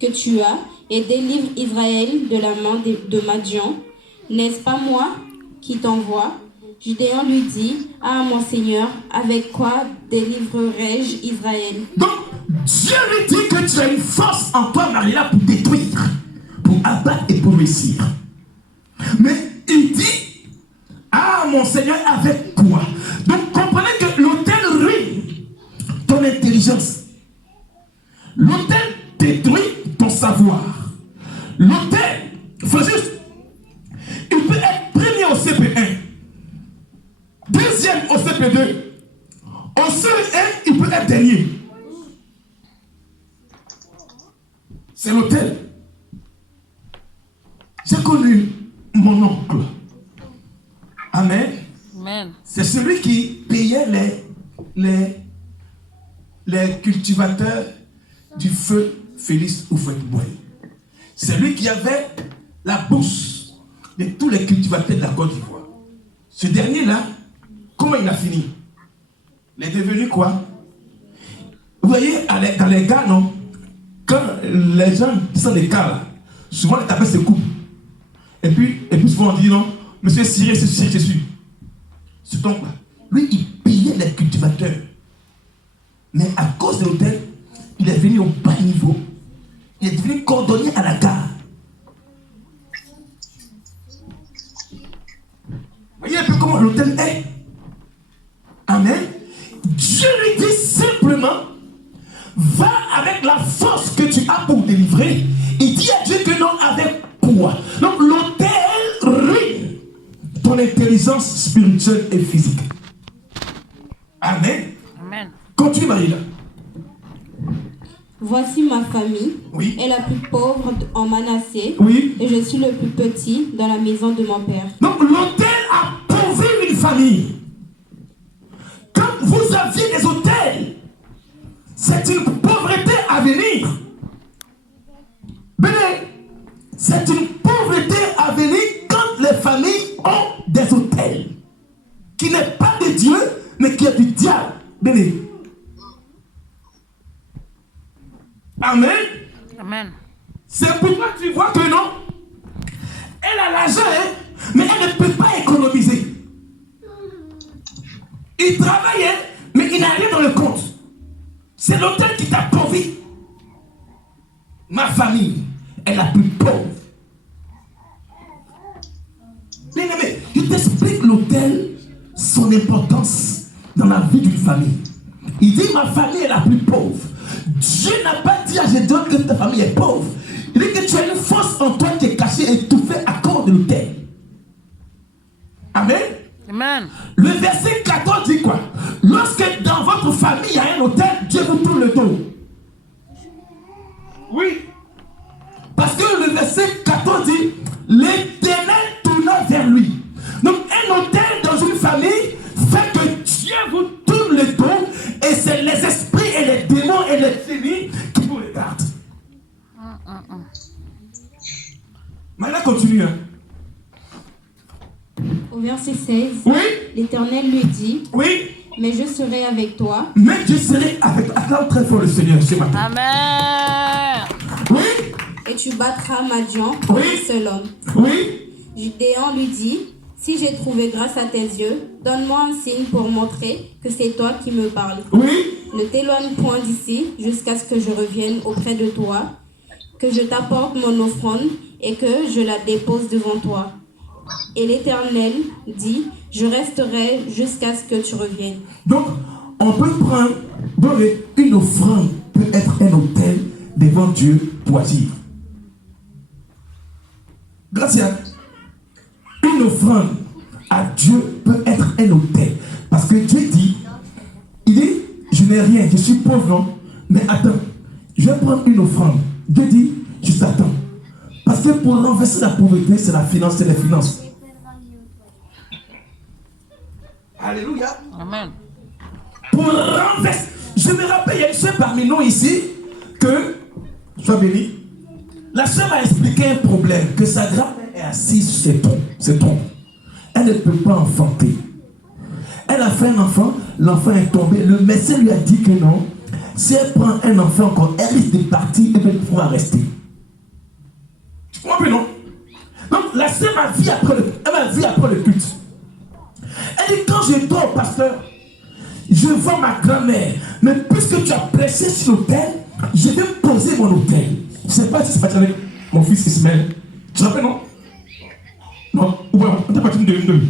que tu as et délivre Israël de la main de Madian. N'est-ce pas moi qui t'envoie? Gideon lui dit, ah mon Seigneur, avec quoi délivrerai-je Israël? Donc, Dieu lui dit que tu as une force en toi, Marie-là, pour détruire, pour abattre et pour réussir. Mais il dit, ah mon Seigneur, avec quoi? Donc, comprenez que l'autel ruine ton intelligence. L'autel détruit ton savoir. chapitre 2. Au seul il peut être dernier. C'est l'autel. J'ai connu mon oncle. Amen. Amen. C'est celui qui payait les cultivateurs du feu Félix Houphouët-Boigny. C'est lui qui avait la bourse de tous les cultivateurs de la Côte d'Ivoire. Ce dernier-là, comment il a fini? Il est devenu quoi? Vous voyez, dans les gars, non? Quand les gens descendent des cas, là, souvent les tapés se coupent. Et puis souvent on dit non, monsieur Cyril, c'est sûr. Ce ton-là, lui, il payait les cultivateurs. Mais à cause de l'hôtel, il est venu au bas niveau. Il est devenu cordonnier à la gare. Voyez un peu comment l'hôtel est. Amen. Dieu lui dit simplement, va avec la force que tu as pour délivrer. Il dit à Dieu que non, avec poids. Donc l'hôtel ruine ton intelligence spirituelle et physique. Amen. Amen. Continue, Marie-là. Voici ma famille Oui. est la plus pauvre en Manassé, Oui. et je suis le plus petit dans la maison de mon père. Donc l'hôtel a pourvu une famille. Quand vous aviez des hôtels, c'est une pauvreté à venir. Béné, c'est une pauvreté à venir quand les familles ont des hôtels. Qui n'est pas de Dieu, mais qui est du diable. Béné. Amen. Amen. C'est pourquoi tu vois que non, elle a l'argent, hein, mais elle ne peut pas économiser. Il travaille, hein, mais il n'a rien dans le compte. C'est l'hôtel qui t'a pourvu. Ma famille est la plus pauvre. Bien aimé, je t'explique l'hôtel, son importance dans la vie d'une famille. Il dit ma famille est la plus pauvre. Dieu n'a pas dit à Gédéon que ta famille est pauvre. Il dit que tu as une force en toi qui est cachée et étouffée à cause de l'autel. Amen. Amen. Le verset 14 dit quoi? Lorsque dans votre famille il y a un autel, Dieu vous tourne le dos. Oui. Parce que le verset 14 dit l'Éternel tourna vers lui. Donc un autel dans une famille fait que Dieu vous tourne le dos et c'est les esprits et les démons et les génies qui vous regardent. Maintenant continue. Hein. Au verset 16, Oui. l'Éternel lui dit, Oui. mais je serai avec toi, Mais je serai avec toi. Acclame très fort le Seigneur ce matin. Amen. Oui. et tu battras Madian pour Oui. un seul homme. Oui. Gédéon lui dit, si j'ai trouvé grâce à tes yeux, donne-moi un signe pour montrer que c'est toi qui me parles. Oui. Ne t'éloigne point d'ici jusqu'à ce que je revienne auprès de toi, que je t'apporte mon offrande et que je la dépose devant toi. Et l'Éternel dit, je resterai jusqu'à ce que tu reviennes. Donc, on peut prendre, donc une offrande peut être un autel devant Dieu pour agir. Gracias. Une offrande à Dieu peut être un autel. Parce que Dieu dit, il dit, je n'ai rien, je suis pauvre, non? Mais attends, je vais prendre une offrande. Dieu dit, je t'attends. Parce que pour renverser la pauvreté, c'est la finance, c'est les finances. Alléluia. Amen. Pour renverser. Je me rappelle, il y a une soeur parmi nous ici que, sois béni, la soeur m'a expliqué un problème, que sa grand-mère est assise sur ses trompes. Elle ne peut pas enfanter. Elle a fait un enfant, l'enfant est tombé. Le médecin lui a dit que non. Si elle prend un enfant encore, elle risque de partir et de pouvoir rester. Tu comprends bien, non? Donc la sœur m'a vu après le culte. Elle dit, quand je dors, pasteur, je vois ma grand-mère. Mais puisque tu as prêché sur l'autel, je vais poser mon autel. Je ne sais pas si c'est parti avec mon fils Ismaël. Tu te rappelles, non? Non, ouais, on t'a parti de deux.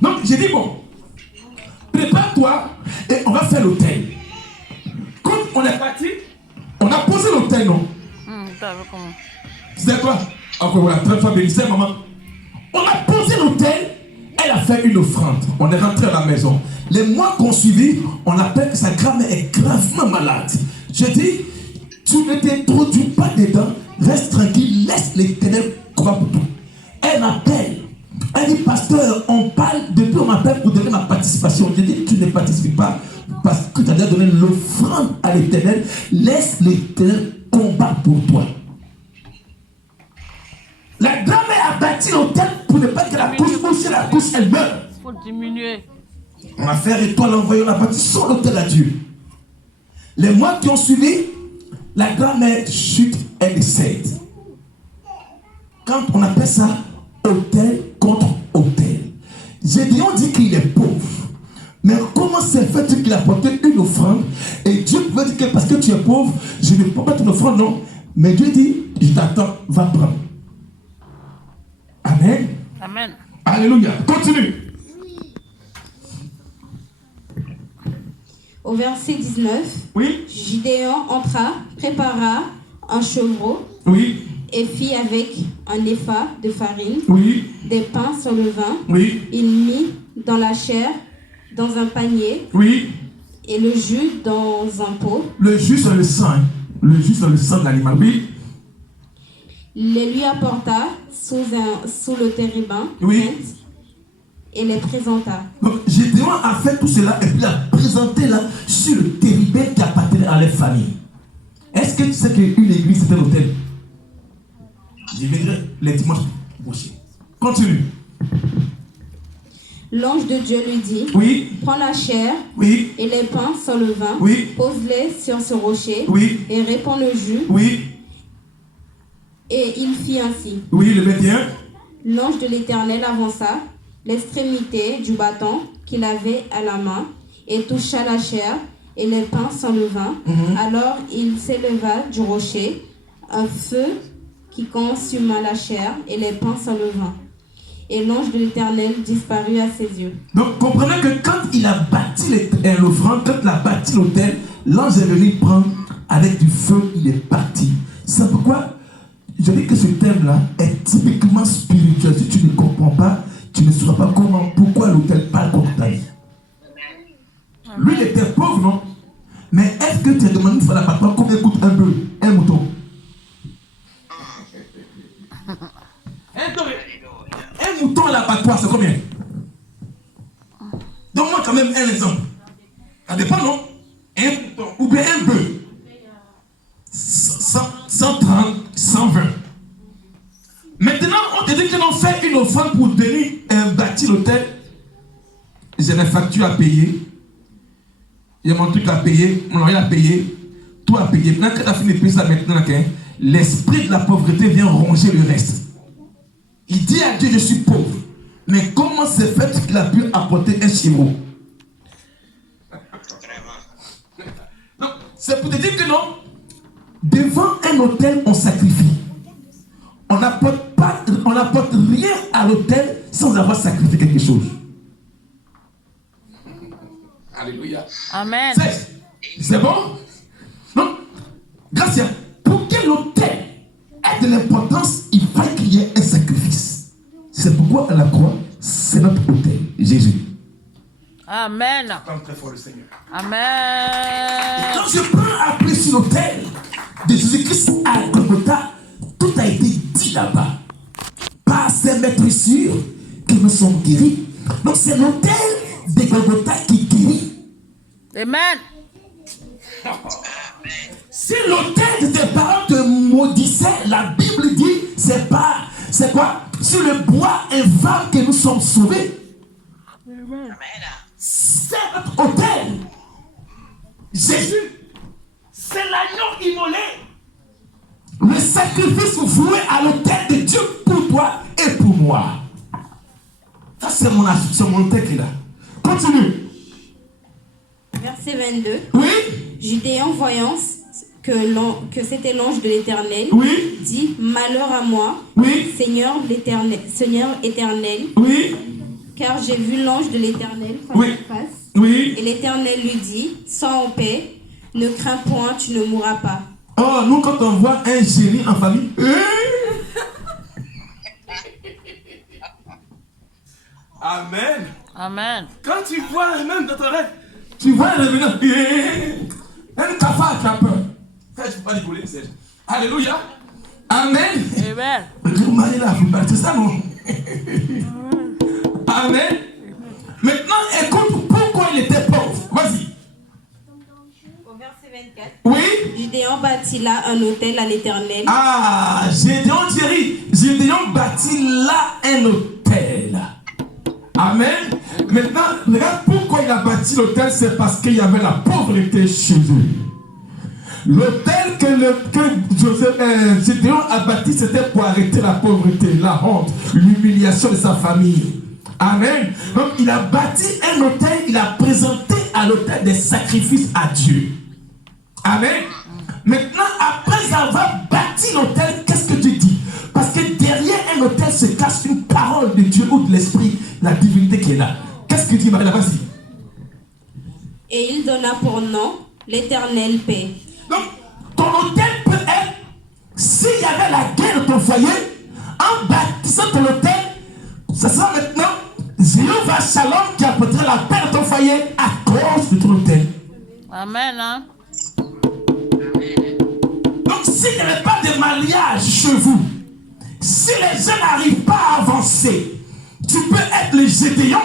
Donc j'ai dit, bon, prépare-toi et on va faire l'autel. Quand on est parti, on a posé l'autel, non? C'est quoi? Encore voilà, très fois bénissez maman. On a posé l'autel, elle a fait une offrande. On est rentré à la maison. Les mois qu'on suivi, on appelle que sa grand-mère est gravement malade. Je dis, tu ne t'introduis pas dedans, reste tranquille, laisse l'Éternel croire pour toi. Elle m'appelle. Elle dit, pasteur, on parle, depuis on m'appelle pour donner ma participation. Je dis, tu ne participes pas parce que tu as déjà donné l'offrande à l'Éternel. Laisse l'Éternel combattre pour toi. La grand-mère a bâti l'hôtel pour ne pas que la couche ou si la couche elle meurt. Il faut diminuer. On a fait étoile envoyée, on a bâti sur l'hôtel à Dieu. Les mois qui ont suivi, la grand-mère chute, elle décède. Quand on appelle ça hôtel contre hôtel, Gédéon dit qu'il est pauvre. Mais comment c'est fait qu'il a porté une offrande et Dieu pouvait dire que parce que tu es pauvre, je ne peux pas ton offrande, non. Mais Dieu dit, je t'attends, va prendre. Amen. Amen. Alléluia. Continue. Au verset 19, Oui. Gédéon entra, prépara un chevreau Oui. et fit avec un épha de farine Oui. des pains sur le vin. Oui. Il mit dans la chair dans un panier Oui. et le jus dans un pot. Le jus c'est le sang. Hein. Le jus c'est le sang de l'animal. Oui. Les lui apporta sous le térébin Oui. et les présenta. Donc Gédéon a fait tout cela et puis l'a présenté là sur le térébin qui appartenait à leur famille. Est-ce que tu sais qu'une église c'est un hôtel? Je viendrai les dimanches prochains. Continue. L'ange de Dieu lui dit, Oui. prends la chair Oui. et les pains sur le vin, Oui. pose-les sur ce rocher Oui. et répands le jus. Oui. Et il fit ainsi. Oui, le 21. L'ange de l'Éternel avança l'extrémité du bâton qu'il avait à la main et toucha la chair et les pains sans levain. Alors il s'éleva du rocher un feu qui consuma la chair et les pains sans levain. Et l'ange de l'Éternel disparut à ses yeux. Donc comprenez que quand il a bâti l'offrande, quand il a bâti l'autel, l'ange est venu prendre avec du feu, il est parti. C'est pourquoi je dis que ce thème-là est typiquement spirituel. Si tu ne comprends pas, tu ne sauras pas pourquoi l'autel parle contre ta vie. Lui, il était pauvre, non? Mais est-ce que tu as demandé une fois à papa combien coûte un bœuf, un mouton? Un mouton à l'abattoir, c'est combien? Donne-moi quand même un exemple. Ça dépend, non? Un mouton ou bien un bœuf. 130, 120. Maintenant, on te dit que l'on fait une offrande pour venir bâtir l'hôtel. J'ai des factures à payer. J'ai mon truc à payer, mon loyer à payer, tout à payer. Maintenant, quand tu as fini de payer ça maintenant, l'esprit de la pauvreté vient ronger le reste. Il dit à Dieu, je suis pauvre. Mais comment c'est fait qu'il a pu apporter un chevreau? Donc, c'est pour te dire que non, devant un autel, on sacrifie. On n'apporte rien à l'autel sans avoir sacrifié quelque chose. Alléluia. Amen. C'est bon? Non? Grâce à pour que l'autel ait de l'importance, il faut qu'il y ait un sacrifice. C'est pourquoi à la croix, c'est notre autel, Jésus. Amen. Acclame très fort le Seigneur. Amen. Quand je prends appeler sur l'autel de Jésus-Christ à Golgotha, tout a été dit là-bas. Par ces maîtres sûrs que nous sommes guéris. Donc c'est l'autel de Golgotha qui guérit. Amen. Si l'autel de tes parents te maudissait, la Bible dit, c'est quoi? Sur le bois infâme que nous sommes sauvés. C'est notre autel. Jésus, c'est l'agneau immolé. Le sacrifice voué à l'autel de Dieu pour toi et pour moi. Ça, c'est mon texte là. Continue. Verset 22. Oui. Gédéon, voyant que c'était l'ange de l'Éternel, Oui. dit, malheur à moi, Oui. Seigneur éternel, Oui. car j'ai vu l'ange de l'Éternel face Oui. à face. Oui. Et l'Éternel lui dit, sois en paix, ne crains point, tu ne mourras pas. Oh, nous quand on voit un génie en famille, Amen. Amen. Quand tu vois même dans ton rêve, tu vois un revenant. Un cafard qui a peur. Frère, je ne peux pas rigoler, Serge. Alléluia. Amen. Amen. Marie là, c'est ça non? Amen. Maintenant, écoute pourquoi il était pauvre. Vas-y. Au verset 24. Oui. Gédéon bâtit là un autel à l'Éternel. Ah, Gédéon Thierry. Gédéon bâtit là un autel. Amen. Maintenant, regarde pourquoi il a bâti l'autel, c'est parce qu'il y avait la pauvreté chez eux. L'autel que Gédéon a bâti, c'était pour arrêter la pauvreté, la honte, l'humiliation de sa famille. Amen. Donc, il a bâti un autel, il a présenté à l'autel des sacrifices à Dieu. Amen. Maintenant, après avoir bâti l'autel, qu'est-ce que tu dis? Parce que derrière un autel se cache une parole de Dieu ou de l'esprit, la divinité qui est là. Qu'est-ce que tu dis, Marie? Vas-y. Et il donna pour nom l'Éternel paix. Donc, ton autel peut être, s'il y avait la guerre dans ton foyer, en bâtissant ton autel, ça sera maintenant Jéhovah Shalom qui apportera la paix dans ton foyer à cause de ton autel. Amen. Hein? Donc, s'il n'y avait pas de mariage chez vous, si les gens n'arrivent pas à avancer, tu peux être le Gédéon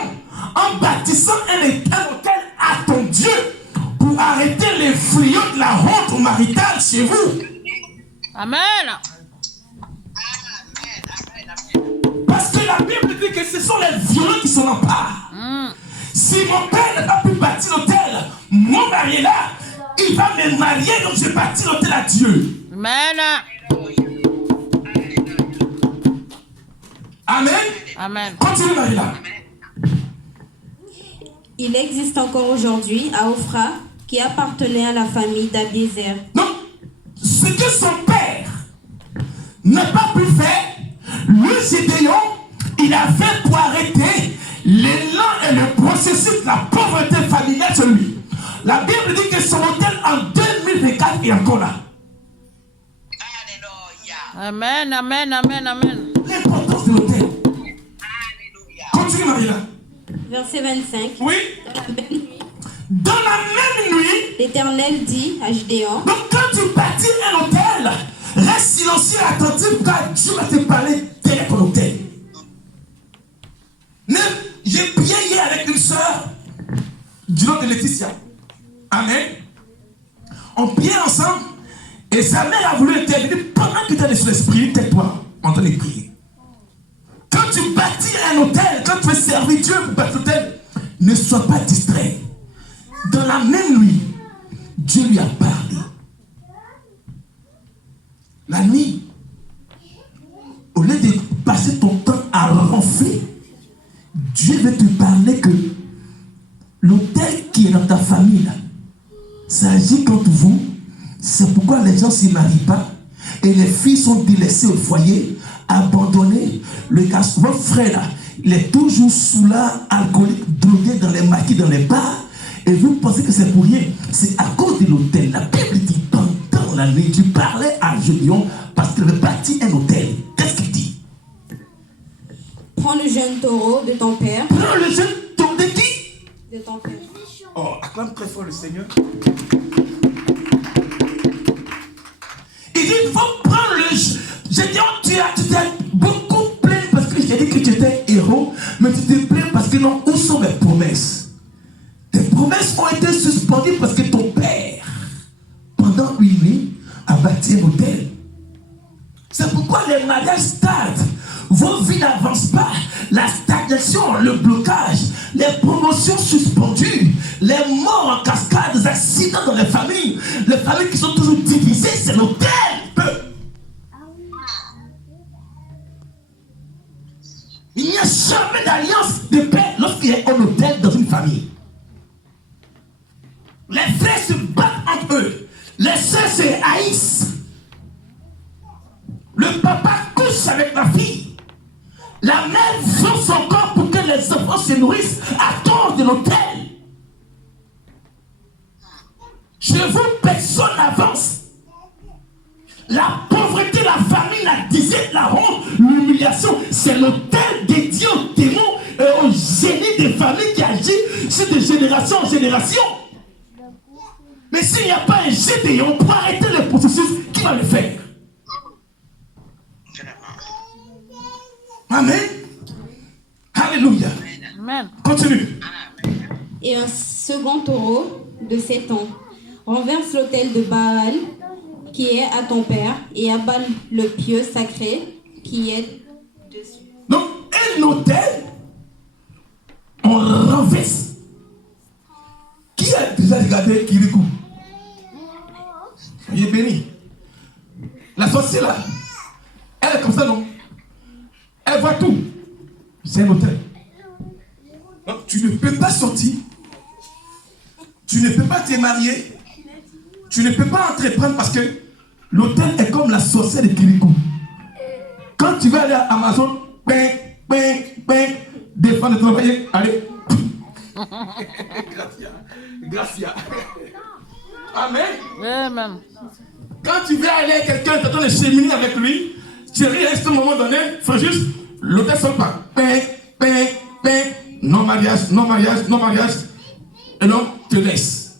en bâtissant un autel à ton Dieu pour arrêter les fléaux de la honte maritale chez vous. Amen. Parce que la Bible dit que ce sont les violents qui s'en emparent. Si mon père n'a pas pu bâtir l'autel, mon mari est là, il va me marier, donc je bâtis l'autel à Dieu. Amen. Amen. Amen. Continue, Marie-là. Il existe encore aujourd'hui à Ophra qui appartenait à la famille d'Abiézer. Donc, ce que son père n'a pas pu faire, le Gédéon, il a fait pour arrêter l'élan et le processus de la pauvreté familiale chez lui. La Bible dit que son hôtel en 2024 est encore là. Amen. Amen. Amen. Amen. L'importance de l'hôtel. Continue, Marie-là. Verset 25. Oui. Dans la même nuit, L'Éternel dit à Gédéon, donc quand tu bâtis un hôtel, reste silencieux et attentif car Dieu va te parler derrière ton hôtel. J'ai prié hier avec une soeur du nom de Laetitia. Amen. On priait ensemble et sa mère a voulu intervenir pendant que tu étais sur l'esprit. Tais-toi, en train de prier. Quand tu bâtis un hôtel, quand tu veux servir Dieu pour bâtir l'hôtel, ne sois pas distrait. Dans la même nuit, Dieu lui a parlé. La nuit, au lieu de passer ton temps à ronfler, Dieu veut te parler que l'hôtel qui est dans ta famille, là, ça agit contre vous. C'est pourquoi les gens ne s'y marient pas. Et les filles sont délaissées au foyer, abandonnées. Le garçon, votre frère, là, il est toujours sous là, alcoolique, drogué dans les maquis, dans les bars. Et vous pensez que c'est pour rien. C'est à cause de l'hôtel. La Bible dit, pendant la nuit, tu parlais à Gédéon parce qu'il avait bâti un hôtel. Qu'est-ce qu'il dit? prends le jeune taureau de ton père. Prends le jeune taureau de qui? De ton père. Oh, acclame très fort le Seigneur. Il dit, il faut prendre le... Gédéon, tu t'es beaucoup plaint parce que je t'ai dit que tu étais héros, mais tu te plains parce que non, où sont mes promesses? Tes promesses ont été suspendues parce que ton père, pendant une nuit, a bâti un hôtel. C'est pourquoi les mariages tardent. Vos vies n'avancent pas. La stagnation, le blocage, les promotions suspendues, les morts en cascade, les accidents dans les familles qui sont toujours divisées, c'est l'hôtel. Il n'y a jamais d'alliance de paix lorsqu'il y a un hôtel dans une famille. Les frères se battent entre eux. Les sœurs se haïssent. Le papa couche avec la fille. La mère vend son corps pour que les enfants se nourrissent à cause de l'hôtel. Chez vous, personne n'avance. La pauvreté, la famine, la disette, la honte, l'humiliation, c'est l'hôtel dédié aux démons et aux des familles qui agissent sur de génération en génération. Mais s'il n'y a pas un Gédéon pour arrêter le processus, qui va le faire? Amen. Alléluia. Amen. Continue. Et un second taureau de 7 ans. Renverse l'autel de Baal qui est à ton père et abat le pieu sacré qui est dessus. Donc, un autel, on renverse. Qui a déjà regardé Kirikou? Il est béni. La sorcière là, elle est comme ça, non? Elle voit tout. C'est un autel. Donc, tu ne peux pas sortir. Tu ne peux pas te marier. Tu ne peux pas entreprendre parce que l'autel est comme la sorcière de Kirikou. Quand tu vas aller à Amazon, défendre de travailler, allez. Gracias. Amen. Amen. Quand tu veux aller à quelqu'un, tu es en train de cheminer avec lui, tu arrives à un moment donné, il faut juste, l'autel sort pas. Non mariage, non mariage, non mariage. Et donc, tu laisses.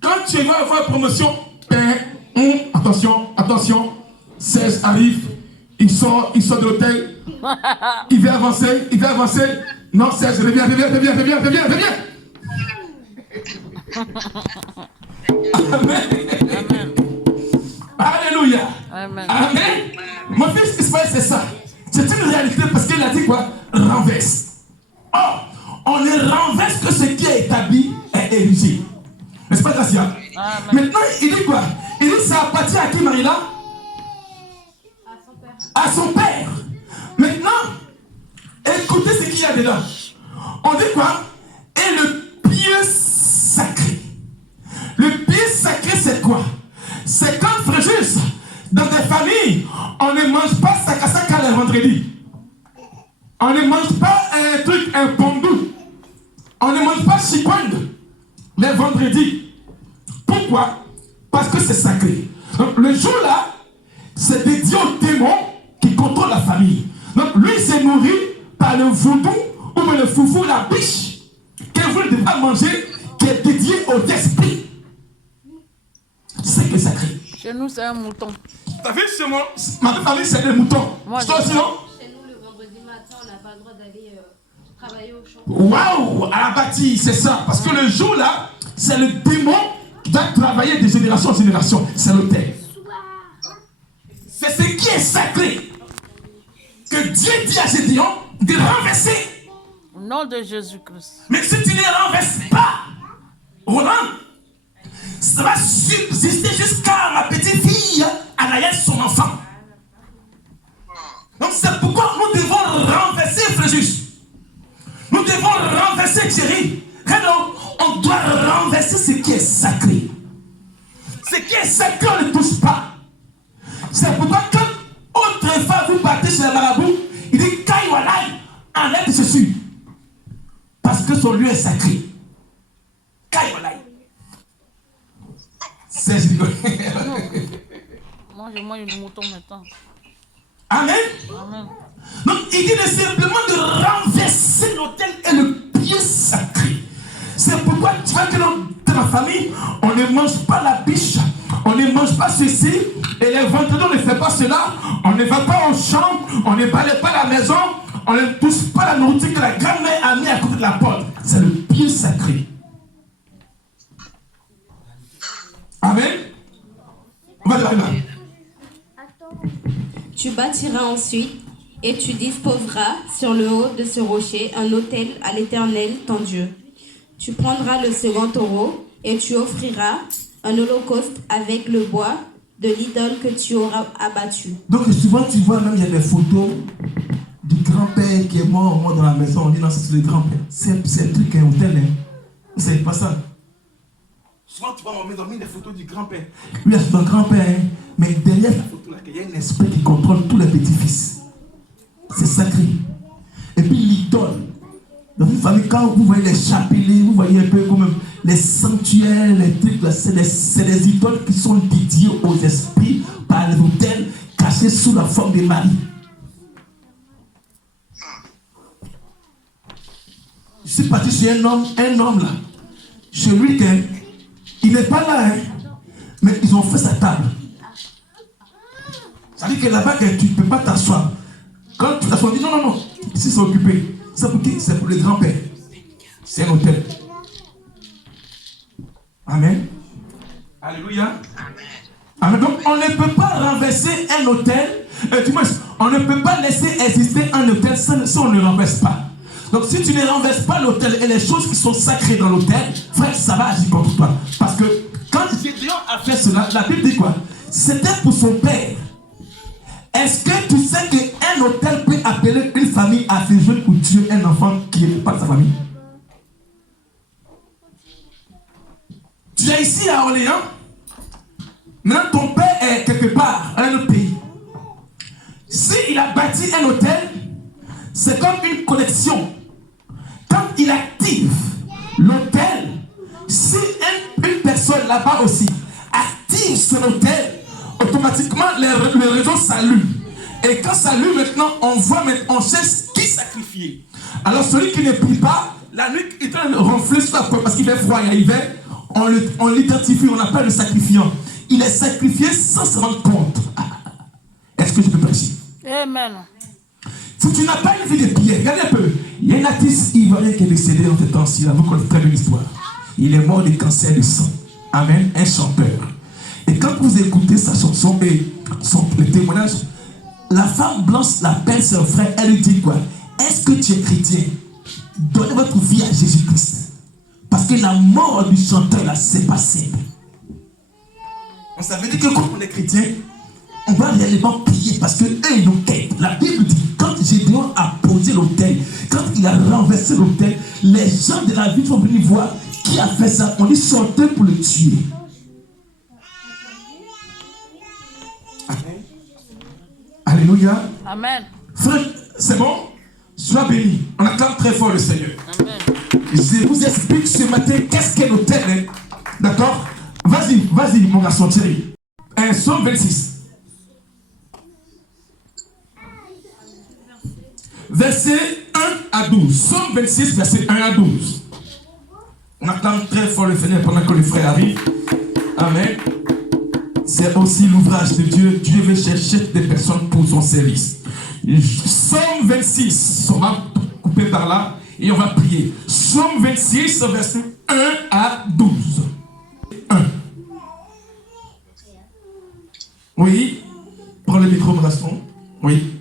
Quand tu vas avoir promotion, attention, 16 arrive, il sort de l'hôtel, il veut avancer. Non, 16, reviens. Amen. Alléluia. Amen. Amen. Mon fils, ce qui se passe, c'est ça. C'est une réalité parce qu'il a dit quoi? Renverse. Or, on ne renverse que ce qui est établi et érigé. N'est-ce pas, Gracia? Maintenant, il dit quoi? Il dit ça appartient à qui, Marina? À son père. Maintenant, écoutez ce qu'il y a dedans. On dit quoi? Et le pieu sacré. Le pieu sacré, c'est quoi? C'est quand, frère juste, dans des familles, on ne mange pas sakasaka le vendredi. On ne mange pas un pondou. On ne mange pas chikwand le vendredi. Pourquoi? Parce que c'est sacré. Donc, le jour-là, c'est dédié au démon qui contrôle la famille. Donc, lui, c'est nourri par le vaudou ou bien le foufou, la biche, que vous ne devez pas manger, qui est dédié aux esprits. C'est que sacré. Chez nous, c'est un mouton. T'as vu chez moi? Ma famille, c'est des moutons. Moi, Toi aussi, non? Chez nous, le vendredi matin, on n'a pas le droit d'aller travailler au champ. Waouh! À la bâtie, c'est ça. Parce que le jour-là, c'est le démon qui doit travailler de génération en génération. C'est l'autel. C'est ce qui est sacré. Que Dieu dit à Gédéon de renverser. Au nom de Jésus-Christ. Mais si tu ne les renverses pas, Roland, ça va subsister jusqu'à ma petite fille, Anaïs, son enfant. Donc c'est pourquoi nous devons renverser Fréjus. Nous devons renverser Thierry. On doit renverser ce qui est sacré. Ce qui est sacré, on ne touche pas. C'est pourquoi quand autrefois vous partez chez le marabout, il dit Kaiwalai, enlève ceci. Parce que son lieu est sacré. Kaiwalai. C'est Moi, je mange du mouton maintenant. Amen. Amen. Donc, il dit simplement de renverser l'autel et le pied sacré. C'est pourquoi tu vois que dans ma famille, on ne mange pas la biche, on ne mange pas ceci, et les vendredis, on ne fait pas cela, on ne va pas au champ, on ne balaye pas la maison, on ne touche pas la nourriture que la grand-mère a mis à côté de la porte. C'est le pied sacré. Amen. On va dire là. Tu bâtiras ensuite et tu disposeras sur le haut de ce rocher un autel à l'Éternel, ton Dieu. Tu prendras le second taureau et tu offriras un holocauste avec le bois de l'idole que tu auras abattu. Donc souvent tu vois même il y a des photos du grand-père qui est mort dans la maison. On dit non, c'est le grand-père. C'est un truc, un hôtel. Hein. C'est pas ça. Souvent tu vois on met des photos du grand-père. Lui c'est un grand-père, hein. Mais derrière la photo là, il y a un esprit qui contrôle tous les petits-fils. C'est sacré. Et puis l'idole. Dans une famille, quand vous voyez les chapelets, vous voyez un peu comme les sanctuaires, les trucs là, c'est des idoles qui sont dédiées aux esprits par les hôtels cachés sous la forme des maris. suis parti chez un homme là. Chez lui, il n'est pas là, hein. Mais ils ont fait sa table. Ça veut dire que là-bas, tu ne peux pas t'asseoir. Quand tu t'assois, on dit non. Ici, c'est occupé. C'est pour qui? C'est pour les grands-pères. C'est un hôtel. Amen. Alléluia. Amen. Donc, on ne peut pas renverser un hôtel. On ne peut pas laisser exister un hôtel si on ne renverse pas. Donc, si tu ne renverses pas l'hôtel et les choses qui sont sacrées dans l'hôtel, frère, ça va agir contre toi. Parce que quand Gédéon a fait cela, la Bible dit quoi? C'était pour son père. Est-ce que tu sais qu'un hôtel peut appeler une famille à faire jouer pour tuer un enfant qui n'est pas de sa famille? Tu es ici à Orléans. Maintenant, ton père est quelque part, dans un autre pays. S'il a bâti un hôtel, c'est comme une collection. Quand il active l'hôtel, si une personne là-bas aussi active son hôtel, automatiquement le réseau s'allume. Et quand ça s'allume maintenant, on cherche qui sacrifier. Alors celui qui ne prie pas, la nuit, il est en train de ronfler sur la côte parce qu'il fait froid, il y a hiver, on l'identifie, on appelle le sacrifiant. Il est sacrifié sans se rendre compte. Est-ce que je peux prêcher? Amen. Si tu n'as pas une vie de prière, regardez un peu. Il y a un artiste ivoirien qui est décédé en ce temps-ci, vous connaissez très bien l'histoire. Il est mort du cancer du sang. Amen. Un chanteur. Et quand vous écoutez sa chanson et le témoignage, la femme blanche l'appelle son frère, elle lui dit quoi? Est-ce que tu es chrétien? Donnez votre vie à Jésus-Christ. Parce que la mort du chanteur là, c'est pas simple. Ça veut dire que quand on est chrétien, on va réellement prier parce que eux ils nous aident. La Bible dit, quand Gédéon a posé l'autel, quand il a renversé l'autel, les gens de la ville sont venus voir qui a fait ça. On dit sortez pour le tuer. Amen. Alléluia. Amen. Frère, c'est bon? Sois béni. On acclame très fort le Seigneur. Amen. Je vous explique ce matin qu'est-ce qu'est l'autel. Hein? D'accord? Vas-y, mon garçon Thierry. Psaume 26. Verset 1 à 12. Psaume 26, verset 1 à 12. On acclame très fort le Seigneur pendant que le frère arrive. Amen. C'est aussi l'ouvrage de Dieu. Dieu veut chercher des personnes pour son service. Psaume 26. On va couper par là et on va prier. Psaume 26, verset 1 à 12. 1. Oui. Prends le micro, mon garçon. Oui.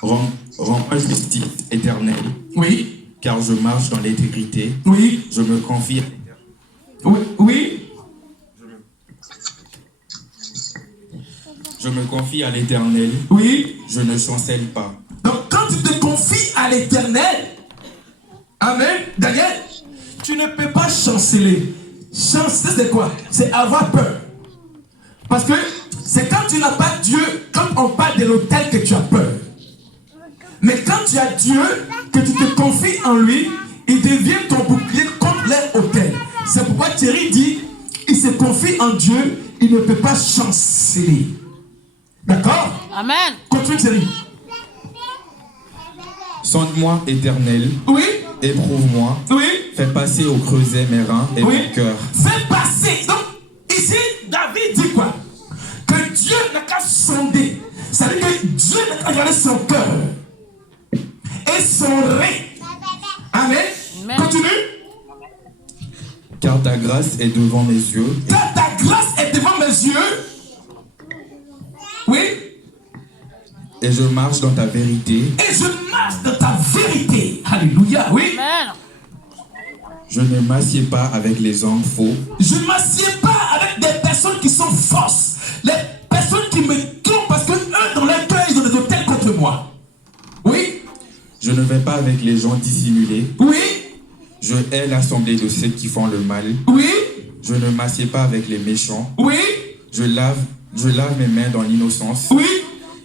Rends-moi justice éternelle. Oui. Car je marche dans l'intégrité. Oui. Je me confie à l'éternel. Oui. Oui. Je me confie à l'éternel. Oui. Je ne chancelle pas. Donc quand tu te confies à l'éternel, amen, Daniel, tu ne peux pas chanceler. Chanceler c'est quoi? C'est avoir peur. Parce que c'est quand tu n'as pas Dieu, quand on parle de l'autel que tu as peur. Mais quand tu as Dieu, que tu te confies en lui, il devient ton bouclier contre les autels. C'est pourquoi Thierry dit, il se confie en Dieu, il ne peut pas chanceler. D'accord? Amen. Continue Thierry. Sonde-moi, éternel. Oui. Éprouve-moi. Oui. Fais passer au creuset mes reins et Oui. mon cœur. Fais passer. Donc, ici, David dit quoi? Que Dieu n'a qu'à sonder. Ça veut dire que Dieu n'a qu'à regarder son cœur et son rein. Amen. Amen. Continue. Car ta grâce est devant mes yeux. Car ta grâce est devant mes yeux. Oui. Et je marche dans ta vérité. Et je marche dans ta vérité. Alléluia. Oui. Amen. Je ne m'assieds pas avec les hommes faux. Je ne m'assieds pas avec des personnes qui sont fausses. Les personnes qui me trompent parce que eux, dans leur cœur, ils ont des hôtels contre moi. Oui. Je ne vais pas avec les gens dissimulés. Oui. Je hais l'assemblée de ceux qui font le mal. Oui. Je ne m'assieds pas avec les méchants. Oui. Je lave mes mains dans l'innocence. Oui.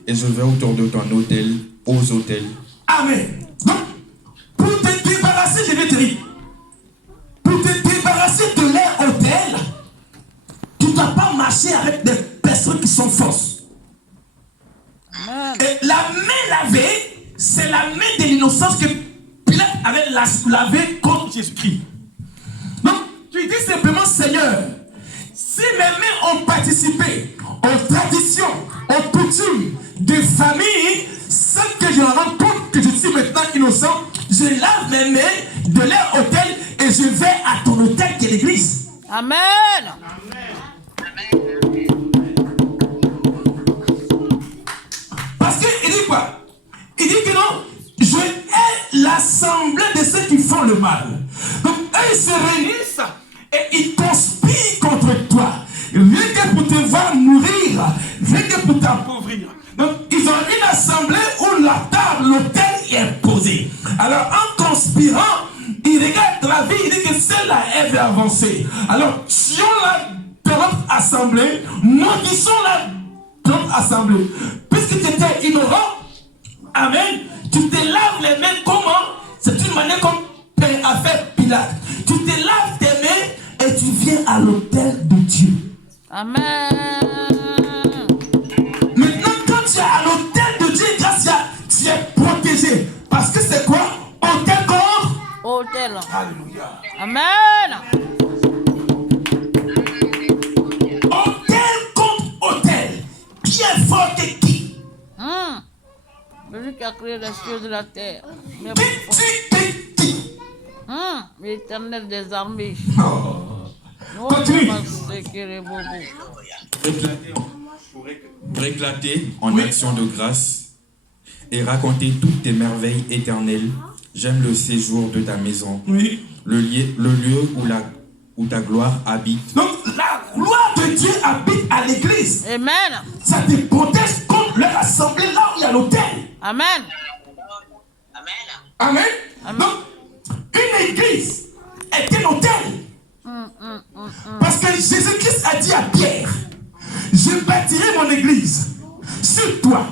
Et je vais autour de ton autel, aux autels. Amen. Donc, pour te débarrasser, je vais te dire, pour te débarrasser de leur hôtel, tu ne dois pas marcher avec des personnes qui sont fausses. Amen. Et la main lavée, c'est la main de l'innocence que Pilate avait lavée contre Jésus-Christ. Donc, tu dis simplement, Seigneur, si mes mains ont participé aux traditions, aux coutumes des familles, sans que je me rende compte que je suis maintenant innocent, je lave mes mains de leur autel et je vais à ton autel qui est l'église. Amen. Parce qu'il dit quoi? Il dit que non, je hais l'assemblée de ceux qui font le mal. Donc, eux, ils se réunissent et ils conspirent contre toi. Rien que pour te voir mourir, rien que pour t'appauvrir. Donc, ils ont une assemblée où la table, l'autel est posé. Alors, en conspirant, ils regardent la vie, ils disent que celle-là, elle veut avancer. Alors, tuons-la de notre assemblée, maudissons-la de notre assemblée. Puisque tu étais ignorant, amen, tu te laves les mains comment? C'est une manière comme a fait Pilate. Tu te laves tes mains et tu viens à l'autel de Dieu. Amen. Maintenant, quand tu es à l'autel de Dieu, grâce à tu es protégé. Parce que c'est quoi? Autel contre Autel. Alléluia. Amen. Autel contre autel. Qui est fort et qui? Celui qui a créé les cieux de la terre. Mais Qui tue et qui? L'éternel des armées. Continue. Pour éclater en action de grâce et raconter toutes tes merveilles éternelles, j'aime le séjour de ta maison, Oui. le lieu où ta gloire habite. Donc, la gloire de Dieu habite à l'église. Amen. Ça te protège contre leur assemblée là où il y a l'autel. Amen. Amen. Amen. Donc, une église est un autel. Parce que Jésus-Christ a dit à Pierre, je bâtirai mon église sur toi.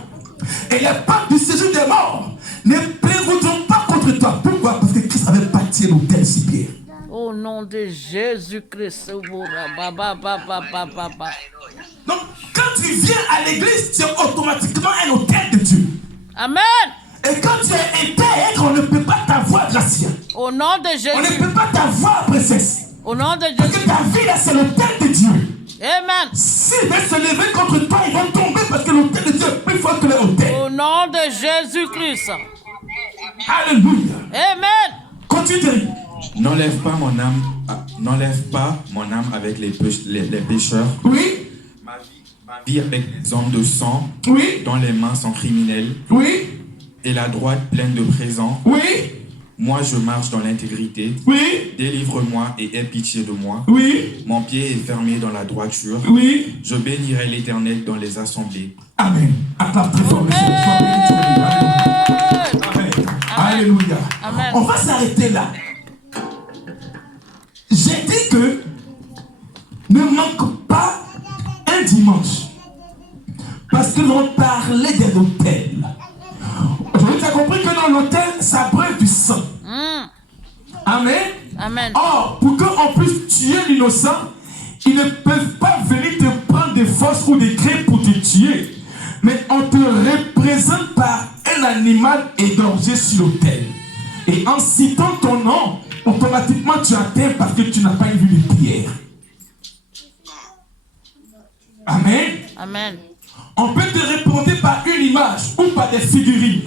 Et les portes du séjour des morts ne prévaudront pas contre toi. Pourquoi? Parce que Christ avait bâti l'autel sur Pierre. Au nom de Jésus-Christ. Donc, quand tu viens à l'église, tu es automatiquement un autel de Dieu. Amen. Et quand tu es intègre, on ne peut pas t'avoir gracieux. Au nom de On ne Jésus. peut pas t'avoir princesse. Au nom de Parce que Jésus. ta vie là, c'est l'autel de Dieu. Amen. S'ils veulent se lever contre toi, ils vont tomber parce que l'autel de Dieu est plus fort que l'autel. Au nom de Jésus-Christ. Alléluia. Amen. Continue. N'enlève pas mon âme avec les pécheurs. Oui. Ma vie avec les hommes de sang, Oui. dont les mains sont criminelles, Oui. et la droite pleine de présents. Oui. Moi, je marche dans l'intégrité. Oui. Délivre-moi et aie pitié de moi. Oui. Mon pied est fermé dans la droiture. Oui. Je bénirai l'Éternel dans les assemblées. Amen. Acclame très fort, monsieur. Sois béni, tu es béni. Amen. Alléluia. Amen. On va s'arrêter là. J'ai dit que ne manque pas un dimanche. Parce que l'on parlait de l'autel. Aujourd'hui, tu as compris que dans l'autel, ça brûle du sang. Amen. Amen. Or, pour qu'on puisse tuer l'innocent, ils ne peuvent pas venir te prendre des forces ou des cris pour te tuer. Mais on te représente par un animal égorgé sur l'autel. Et en citant ton nom, automatiquement tu atteins parce que tu n'as pas une vue de pierre. Amen. Amen. On peut te répondre par une image ou par des figurines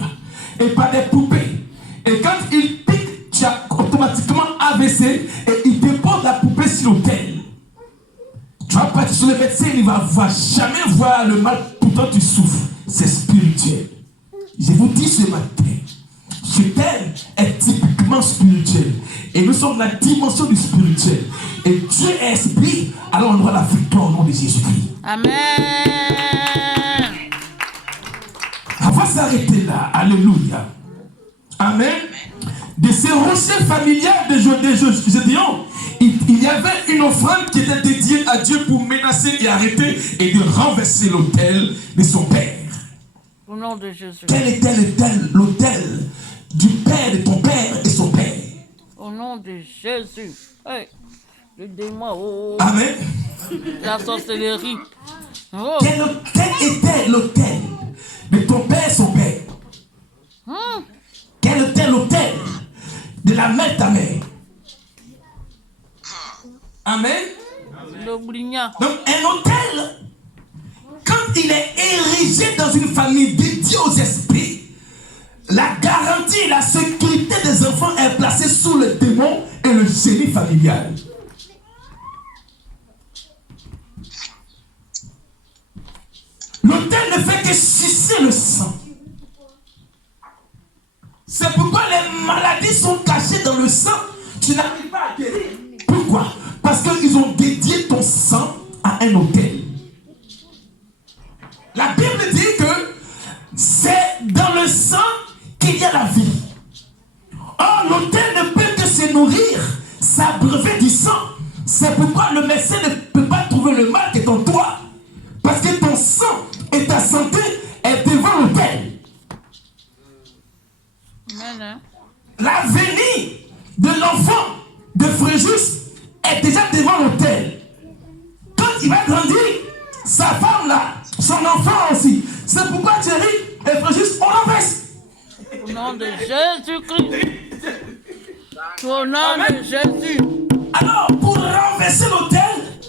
et par des poupées. Et quand il pique, tu as automatiquement AVC et il dépose la poupée sur l'autel. Tu vas partir sur le médecin, il ne va jamais voir le mal, pourtant tu souffres. C'est spirituel. Je vous dis ce matin, ce thème est typiquement spirituel. Et nous sommes dans la dimension du spirituel. Et Dieu est esprit, alors on aura la victoire au nom de Jésus-Christ. Amen. On va s'arrêter là. Alléluia. Amen. De ces rochers familiales de Gédéon, il y avait une offrande qui était dédiée à Dieu pour menacer et arrêter et de renverser l'autel de son père. Au nom de Jésus. Quel était l'autel du père de ton père et son père? Au nom de Jésus. Hey. Le démon. Oh. Amen. La sorcellerie. Oh. Quel était l'autel de ton père et son père? Quel était l'autel de la mère ta mère? Amen. Donc un autel, quand il est érigé dans une famille dédiée aux esprits, la garantie et la sécurité des enfants est placée sous le démon et le génie familial. L'autel ne fait que sucer le sang. C'est pourquoi les maladies sont cachées dans le sang. Tu n'arrives pas à guérir. Pourquoi? Parce qu'ils ont dédié ton sang à un autel. La Bible dit que c'est dans le sang qu'il y a la vie. Or, l'autel ne peut que se nourrir, s'abreuver du sang. C'est pourquoi le médecin ne peut pas trouver le mal qui est en toi. Parce que ton sang et ta santé est devant l'autel. L'avenir de l'enfant de Fréjus est déjà devant l'autel. Quand il va grandir, sa femme là, son enfant aussi. C'est pourquoi Thierry et Fréjus, on renverse. Au nom de Jésus-Christ. Au nom de Jésus. Alors, pour renverser l'autel,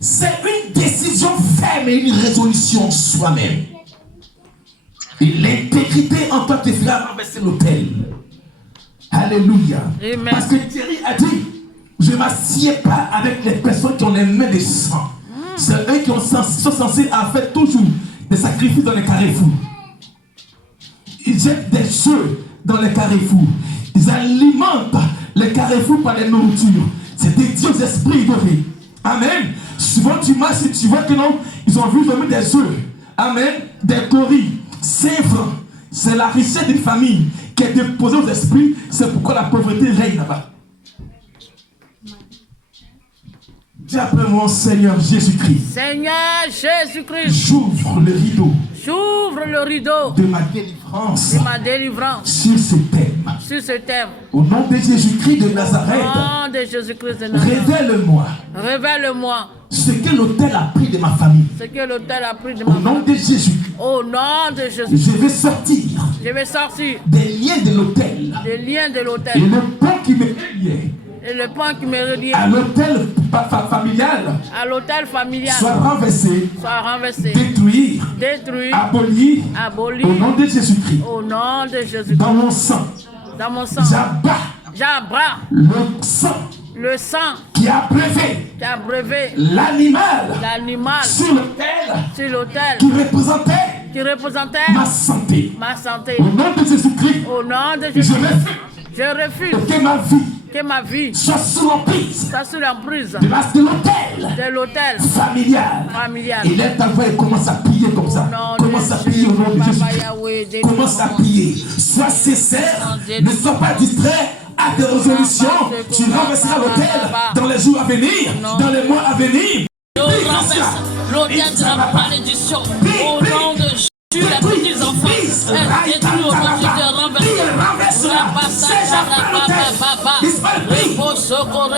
c'est une décision ferme et une résolution soi-même. Et l'intégrité en toi te fera renverser l'autel. Alléluia. Amen. Parce que Thierry a dit, je ne m'assieds pas avec les personnes qui ont les mains de sang. C'est eux qui sont censés faire toujours des sacrifices dans les carrefours. Ils jettent des jeux dans les carrefours. Ils alimentent les carrefours par les nourritures. C'est des dieux esprits dorés. Amen. Souvent tu marches et tu vois que non, ils ont vu dormir des œufs. Amen. Des coris. C'est vrai. C'est la richesse d'une famille qui est déposée aux esprits. C'est pourquoi la pauvreté règne là-bas. Dis après moi, Seigneur Jésus-Christ. Seigneur Jésus-Christ. J'ouvre le rideau. J'ouvre le rideau de ma délivrance. De ma délivrance. Sur ce thème. Sur ce thème. Au nom de Jésus-Christ de Nazareth. Au nom de Jésus-Christ de Nazareth. Révèle-moi. Révèle-moi. Ce que l'autel a pris de ma famille. Ce que l'autel a pris de ma famille. Au nom de Jésus. Au nom de Jésus. Je vais sortir. Je vais sortir. Des liens de l'autel. Des liens de l'autel. Et le pont qui me liait. Et le point qui me relie à l'autel familial, soit renversé, détruit, aboli, au nom de Jésus-Christ. Au nom de Jésus-Christ. Dans mon sang, j'abats le sang qui a brevé l'animal sur l'autel qui représentait ma santé. Au nom de Jésus-Christ, je refuse que ma vie soit sous l'emprise de l'autel familial. Et lève ta voix et commence à prier comme ça. Commence à prier au nom de Jésus. Commence à prier. Sois sincère, ne sois pas distrait à tes résolutions. Tu renverseras l'autel dans les jours à venir, dans les mois à venir. L'autel de la malédiction au nom de Jésus. Les petits enfants, détruis au nom de Jésus, renverse la passage à la papa, repose au corps,